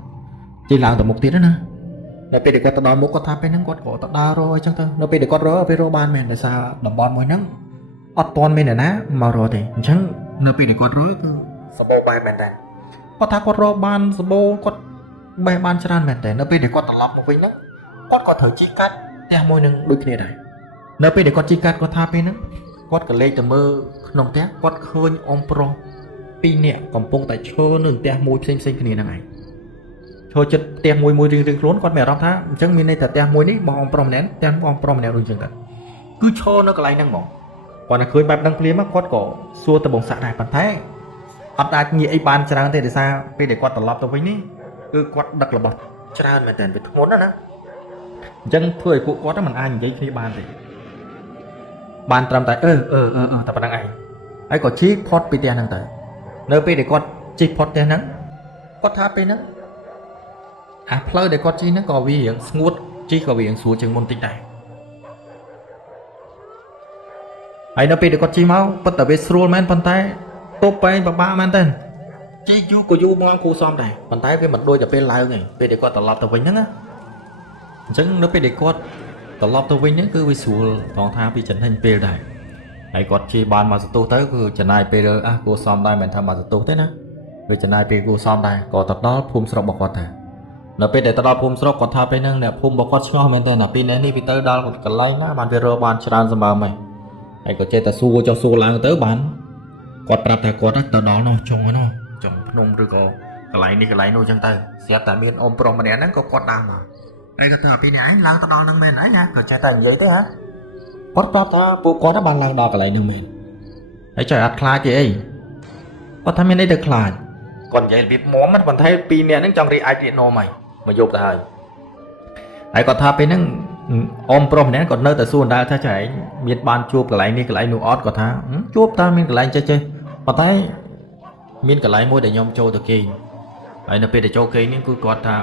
ជិះឡើងទៅមុខទៀតណានៅពេលដែលគាត់ទៅដល់មុខគាត់ថាពេលហ្នឹងគាត់ក៏ទៅដើររកអីចឹងទៅនៅពេលដែលគាត់រកពេលរកបានមែនដោយសារតំបន់មួយហ្នឹងអត់ទាន់មានអ្នកណាមករកទេអញ្ចឹងនៅពេលដែលគាត់រកគឺសម្បូរបែបមែនតើគាត់ថាគាត់រកបានសម្បូរគាត់បេះបានច្រើនមែនតើនៅពេលដែលគាត់ត្រឡប់មកវិញហ្នឹងគាត់ក៏ត្រូវជីកកាត់ផ្ទះមួយនឹងដូចគ្នាដែរនៅពេលដែលគាត់ជីកកាត់គាត់ថាពេលហ្នឹងគាត់ក៏លេចទៅមើលក្នុងផ្ទះគាត់ឃើញអ៊ំប្រុស2នាក់កំពុងតែឈរនៅផ្ទះមួយផ្សេងគ្នាហ្នឹងឯងឈរចិត្តផ្ទះមួយរៀងខ្លួនគាត់មានអារម្មណ៍ថាអញ្ចឹងមានន័យថាផ្ទះមួយនេះបងអ៊ំប្រុសម្នាក់ផ្ទះបងអ៊ំប្រុសម្នាក់ដូចអញ្ចឹងទៅគឺឈរនៅកន្លែងហ្នឹងហ្មងគាត់តែឃើញបែបហ្នឹងភ្លាមគាត់ក៏សួរទៅបងសាក់ដែរប៉ុន្តែអត់អាចនិយាយអីបានច្រើនទេដោយសារពេលដែលគាត់ត្រឡប់ទៅវិញនេះគឺគាត់ដឹករបស់ច្រើនមែនតើវាធ្ងន់ណាអញ្ចឹងធ្វើឲ្យពួកគាត់មិនអាចនិយាយគ្នាបានទេបានត្រឹមតែតែប៉ុណ្្នឹងឯងហើយក៏ជីកផុតពីផ្ទះហ្នឹងទៅនៅពេលដែលគាត់ជីកផុតផ្ទះហ្នឹងគាត់ថាពេលហ្នឹងអាផ្លូវដែលគាត់ជីកហ្នឹងក៏វារៀងស្ងួតជីកក៏វារៀងស្រួលជាងមុនតិចដែរហើយនៅពេលដែលគាត់ជីកមកពិតតែវាស្រួលមែនប៉ុន្តែទប់បែងពិបាកមែនតើជីកយូរក៏យូរមកគូសំដែរប៉ុន្តែវាមិនដូចតែពេលឡើងទេពេលដែលគាត់ត្រឡប់ទៅវិញហ្នឹងណាអញ្ចឹងនៅពេលដែលគាត់ត្រឡប់ទៅវិញហ្នឹងគឺវាស្រួលត្រង់ថាវាចំណេញពេលដែរហើយគាត់ជិះបានមកសន្ទុះទៅគឺចំណាយពេលគួសមដែរមិនថាមកសន្ទុះទេណាវាចំណាយពេលគួសមដែរក៏ទៅដល់ភូមិស្រុករបស់គាត់ដែរនៅពេលដែលទៅដល់ភូមិស្រុកគាត់ថាពេលហ្នឹងអ្នកភូមិរបស់គាត់ឆ្ងល់មែនតើណាពីនេះវាទៅដល់កន្លែងណាបានវារកបានច្រើនសម្បើមហ្នឹងហើយក៏ចេះតែសួរចុះសួរឡើងទៅបានគាត់ប្រាប់ថាគាត់ទៅដល់នោះចុងភ្នំឬក៏កន្លែងនេះកន្លែងនោះអញ្ចឹងទៅស្រាប់តែមានអ៊ំប្រុសម្នាក់ហ្នឹងក៏គាត់ដើរមកហើយគាត់ថាពីនេះឯងឡើងទៅដល់ហ្នឹងមែនអីណាក៏ចេះតែនិយាយទេហ៎គាត់ប្រាប់ថាពួកគាត់បានឡើងដល់កន្លែងហ្នឹងមែនហើយចុះអត់ខ្លាចទេអីគាត់ថាមានអីទៅខ្លាចគាត់និយាយរបៀបមុំប៉ុន្តែពីរនាក់ហ្នឹងចង់រីអាចរៀកនោមហើយមកយកទៅហើយគាត់ថាពេលហ្នឹងអ៊ំប្រុសម្នាក់គាត់នៅតែសួរអណ្ដាលថាចុះឯងមានបានជួបកន្លែងនេះកន្លែងនោះអត់គាត់ថាជួបតើមានកន្លែងចេះប៉ុន្តែមានកន្លែងមួយដែលខ្ញុំចូលទៅគេងហើយនៅពេលដែលចូលគេងនេះគឺគាត់ថា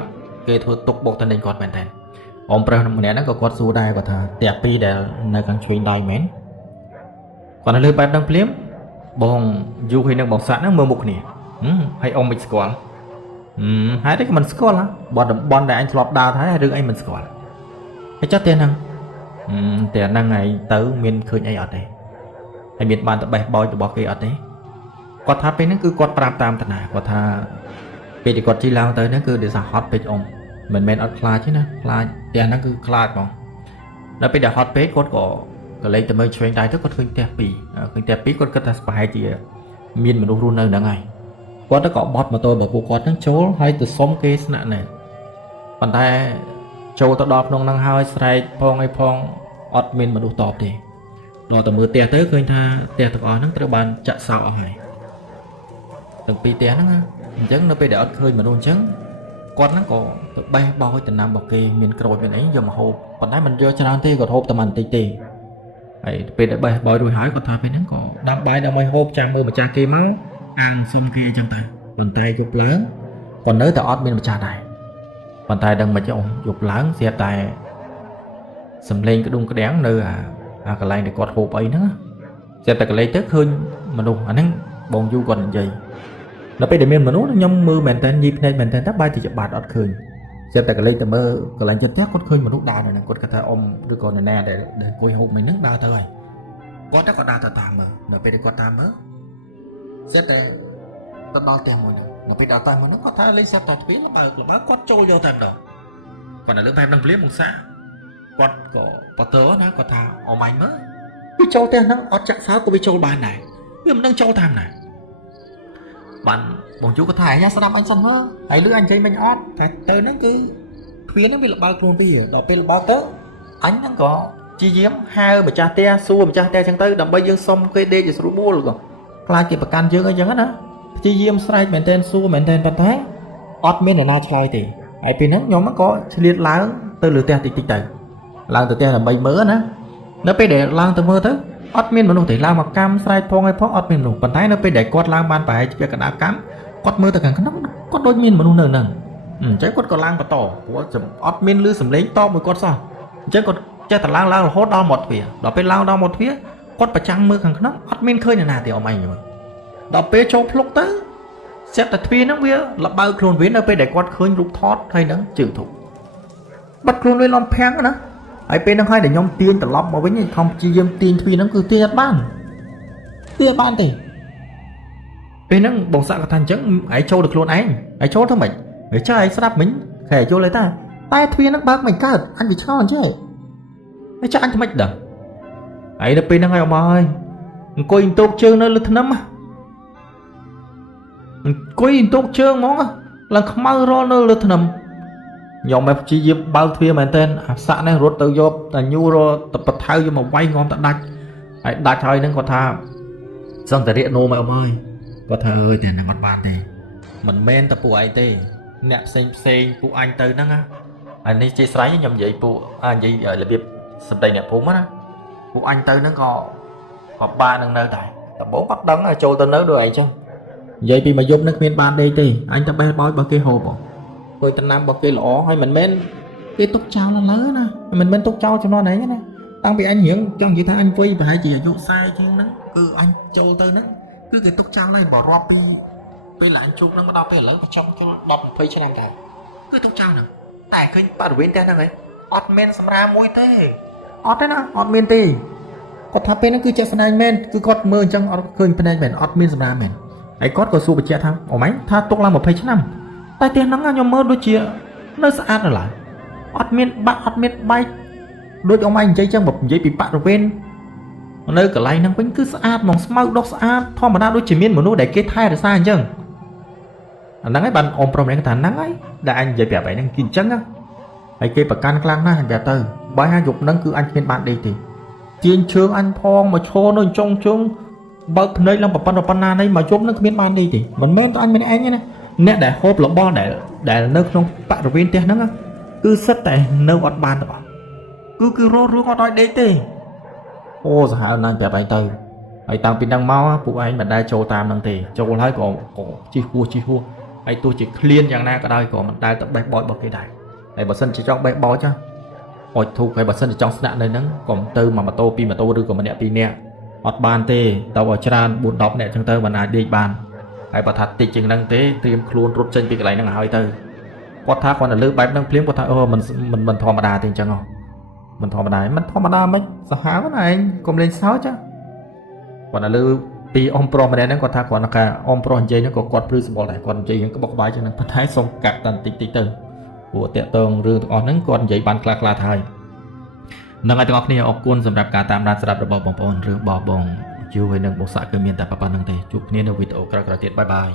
គេធ្វើទុកបុកទៅនឹងគាត់មែនតើអ៊ំប្រុសម្នាក់ហ្នឹងក៏គាត់សួរដែរគាត់ថាផ្ទះពីរដែលនៅខាងឆ្វេងដៃមែនគាត់នៅលើបែបហ្នឹងភ្លាមបងយូហើយនឹងបងសាក់ហ្នឹងមើលមុខគ្នាហើយអ៊ំមិនស្គាល់ហើយតែក៏មិនស្គាល់បើតំបន់ដែលអញធ្លាប់ដើរទៅហើយរឿងអីមិនស្គាល់ហើយចុះតែហ្នឹងឯងទៅមានឃើញអីអត់ទេហើយមានបានទៅបេះបោចរបស់គេអត់ទេគាត់ថាពេលហ្នឹងគឺគាត់ប្រាប់តាមតាណាគាត់ថាពេលที่គាត់ជិះឡើងទៅហ្នឹងគឺដោយសារហត់ពេកអ៊ំមិនមែនអត់ខ្លាចទេណាខ្លាចផ្ទះហ្នឹងគឺខ្លាចបងដល់ពេលដែលហត់ពេកគាត់ក៏លេចទៅមើលឆ្វេងដៃទៅគាត់ឃើញផ្ទះពីរគាត់គិតថាប្រហែលជាមានមនុស្សរស់នៅហ្នឹងហើយគាត់ទៅក៏បត់ម៉ូតូរបស់ពួកគាត់ហ្នឹងចូលហើយទៅសុំគេស្នាក់នៅប៉ុន្តែចូលទៅដល់ក្នុងហ្នឹងហើយស្រែកផងអីផងអត់មានមនុស្សតបទេដល់តែមើលផ្ទះទៅឃើញថាផ្ទះទាំងអស់ហ្នឹងត្រូវបានចាក់សោអស់ហើយទាំងពីរផ្ទះហ្នឹងអញ្ចឹងនៅពេលដែលអត់ឃើញមនុស្សអញ្ចឹងគាត់ហ្នឹងក៏ទៅបេះបោចតំណាំរបស់គេមានក្រូចមានអីយកមកហូបប៉ុន្តែមិនយកច្រើនទេគាត់ហូបតែបន្តិចទេហើយពេលដែលបេះបោចរួចហើយគាត់ថាពេលហ្នឹងក៏ដាំបាយដើម្បីហូបចាំមើលម្ចាស់គេមកអាងសុំគេអញ្ចឹងទៅប៉ុន្តែយប់ឡើងក៏នៅតែអត់មានម្ចាស់ដែរប៉ុន្តែដឹងមិនអស់យប់ឡើងស្រាប់តែសំឡេងក្ដុងក្ដាំងនៅអាកន្លែងដែលគាត់ហូបអីហ្នឹងស្រាប់តែកន្លែងទៅឃើញមនុស្សអាហ្នឹងបងយូគាត់និយាយដល់ពេលដែលមានមនុស្សខ្ញុំមើលមែនតើញីភ្នែកមែនតើតែបាយទៅច្បាត់អត់ឃើញស្រាប់តែកន្លែងទៅមើលកន្លែងចិត្តផ្ទះគាត់ឃើញមនុស្សដើរនៅហ្នឹងគាត់គាត់ថាអ៊ំឬក៏នរណាដែលអង្គុយហូបមិញហ្នឹងដើរទៅហើយគាត់ក៏ដើរទៅតាមមើលដល់ពេលគាត់តាមមើលស្រាប់តែទៅដល់ផ្ទះមួយហ្នឹងដល់ពេលដល់តាមមួយហ្នឹងគាត់ថាលេងសាប់តទ្វារបើគាត់ចូលយកតែម្ដងគាត់នៅលើបែបហ្នឹងភ្លាមមកសាគាត់ក៏បតើណាគាត់ថាអមាញ់មើលវាចូលផ្ទះហ្នឹងអត់ចាក់សោក៏វាចូលបានដែរវាមិនដឹងចូលតាមណាបានបងជូក៏ថាអញស្ដាប់អញសិនមើលហើយលឺអញនិយាយមិញអត់តែទៅហ្នឹងគឺទ្វារហ្នឹងវាលបើកខ្លួនវាដល់ពេលលបើកទៅអញហ្នឹងក៏ជាយាមហៅម្ចាស់ផ្ទះសួរម្ចាស់ផ្ទះអញ្ចឹងទៅដើម្បីយើងសុំគេដេកឲ្យស្រួលបួលក៏ខ្លាចគេប្រកាន់យើងអីចឹងណាព្យាយាមស្រែកមែនតើសួរមែនតើប៉ុន្តែ อดเมนน่าឆ្លើយទេហើយពេលហ្នឹងខ្ញុំក៏ឆ្លៀតឡើងទៅលើផ្ទះតិចទៅឡើងទៅផ្ទះដើម្បីមើលណានៅពេលដែលឡើងទៅមើលទៅអត់មានមនុស្សទេឡើងមកកម្មស្រែកផងឲ្យផងអត់មានមនុស្សប៉ុន្តែនៅពេលដែលគាត់ឡើងបានប្រហែលជាកណ្ដាលកម្មគាត់មើលទៅខាងក្នុងគាត់ដូចមានមនុស្សនៅហ្នឹងអញ្ចឹងគាត់ក៏ឡើងបន្តព្រោះអត់មានលឺសំឡេងតបមួយគាត់សោះអញ្ចឹងគាត់ចេះតែឡើងរហូតដល់មាត់ទ្វារដល់ពេលឡើងដល់មាត់ទ្វារគាត់ប្រចាំងមើលខាងក្នុងអត់មានឃើញអ្នកណាទេអមឯងដល់ពេលចូលភ្លុកទៅសេតតែទ្វារហ្នឹងវាលបើខ្លួនវានៅពេលដែលគាត់ឃើញរូបថតហើយហ្នឹងជើងធុបាត់ខ្លួនវាលំភាំងណាហើយពេលហ្នឹងហើយដែលខ្ញុំទាញត្រឡប់មកវិញខំព្យាយាមទាញទ្វារហ្នឹងគឺទាញអត់បានទេពេលហ្នឹងបងសាក់គាត់ថាអញ្ចឹងឯងចូលទៅខ្លួនឯងឯងចូលទៅមិនហើយចុះឯងស្ដាប់មិញគេចូលเลยតែទ្វារហ្នឹងបើកមិនកើតអញវាឆ្ងល់អញ្ចឹងហើយចាអញថ្មិចដល់ហើយដល់ពេលហ្នឹងហើយអមហើយអង្គុយតោកជើងនៅលើថ្នឹមអង្គុយតោកជើងហ្មងឡើងខ្មៅរលនៅលើថ្នឹមខ្ញុំមកព្យាយាមបើកទ្វារមែនតើអាសាក់នេះរត់ទៅយកតាញូរទៅបថៅយកមកវាយងំតដាច់ហើយដាច់ហើយហ្នឹងគាត់ថាសង្តារិកនោមកអមហើយគាត់ថាអើយតែនឹងអត់បានទេមិនមែនតែពួកឯងទេអ្នកផ្សេងពួកអញទៅហ្នឹងអានេះជាស្រ័យខ្ញុំនិយាយពួកនិយាយរបៀបសម្ដីអ្នកភូមិណាពួកអញទៅហ្នឹងក៏បាននឹងនៅដែរដំបូងអត់ដឹងចូលទៅនៅដូចឯងចឹងនិយាយពីមួយយប់ហ្នឹងគ្មានបានដេកទេអញទៅបេះបោចរបស់គេហូបធ្វើតំណាំរបស់គេល្អហើយមិនមែនគេទុកចោលឡើយណាមិនមែនទុកចោលចំនួនឯងណាតាំងពីអញរៀងចង់និយាយថាអញវ័យប្រហែលជាអាយុ40ជាងហ្នឹងគឺអញចូលទៅហ្នឹងគឺគេទុកចោលហើយបើរាប់ពីពេលអញជួបហ្នឹងមកដល់ពេលឥឡូវក៏ចង់ចូល10 20ឆ្នាំដែរគឺទុកចោលហ្នឹងតែឃើញបរិវេណផ្ទះហ្នឹងឯងអត់មានសម្រាមមួយទេអត់ទេណាអត់មានទេគាត់ថាពេលហ្នឹងគឺចេះស្នាញមែនគឺគាត់មើលអញ្ចឹងអត់ឃើញភ្នែកមែនអត់មានសម្រាមមែនហើយគាត់ក៏សួរបញ្ជាក់ថាអូម៉េចថាទុកឡើង20ឆ្នាំតែផ្ទះហ្នឹងខ្ញុំមើលដូចជានៅស្អាតឡើយអត់មានបាក់អត់មានបែកដូចអូម៉េចនិយាយចឹងបើនិយាយពីបរិវេណនៅកន្លែងហ្នឹងវិញគឺស្អាតហ្មងស្មៅដុះស្អាតធម្មតាដូចជាមានមនុស្សដែលគេថែរក្សាអញ្ចឹងអាហ្នឹងហើយបានអ៊ំប្រុសម្នាក់ថាហ្នឹងហើយដែលអញនិយាយប្រាប់ឯងហ្នឹងគឺអញ្ចឹងហើយគេប្រកាន់ខ្លាំងណាស់អញប្រាប់ទៅបើហាយប់ហ្នឹងគឺអញគ្មានបានដេកទេទាញជើងអញផងមកឈរនៅចុងជើងបើកភ្នែកឡើងប៉ុណ្ណានេះមកយប់ហ្នឹងគ្មានបានដេកទេមិនមែនតែអញម្នាក់ឯងទេណាអ្នកដែលហូបរបស់ដែលនៅក្នុងបរិវេណផ្ទះហ្នឹងគឺសិតតែនៅអត់បានទាំងអស់គឺរស់រឿងអត់ឲ្យដេកទេអូសាហាវណាស់ប្រាប់ឯងទៅហើយតាំងពីហ្នឹងមកពួកឯងមិនដែលចូលតាមហ្នឹងទេចូលហើយក៏ជិះហួសហើយទោះជាឃ្លានយ៉ាងណាក៏ដោយក៏មិនដែលទៅបេះបោចរបស់គេដែរហើយបើសិនជាចង់បេះបោចអុចធូបហើយបើសិនជាចង់ស្នាក់នៅហ្នឹងក៏ទៅមកម៉ូតូ2ម៉ូតូឬក៏ម្នាក់2នាក់អត់បានទេទៅឲ្យច្រើន4 10នាក់ចឹងទៅមិនអាចដេកបានហើយបើថាតិចជាងហ្នឹងទេត្រៀមខ្លួនរត់ចេញពីកន្លែងហ្នឹងឲ្យទៅគាត់ថាគាត់ទៅលើបែបហ្នឹងភ្លាមគាត់ថាអូមិនធម្មតាទេអញ្ចឹងមិនធម្មតាមិនសាហាវណាឯងកុំលេងសើចគាត់ទៅលើពីអ៊ំប្រុសម្នាក់ហ្នឹងគាត់ថាគាត់ថាអ៊ំប្រុសនិយាយហ្នឹងក៏គាត់ព្រឺសម្បល់ដែរគាត់និយាយហ្នឹងក្បោកក្បាយចឹងហ្នឹងប៉ុន្តែសុំកាត់តែបន្តិចទៅព្រោះតាក់តងរឿងទាំងអស់ហ្នឹងគាត់និយាយបានខ្លះទៅហើយនឹងឲ្យទាំងអស់គ្នាអរគុណសម្រាប់ការតាមដានស្ដាប់របស់បងប្អូនរឿងបោះបងយូរហើយនឹងបងសាក់គឺមានតែប៉ុណ្្នឹងទេជួបគ្នានៅវីដេអូក្រោយៗទៀតបាយ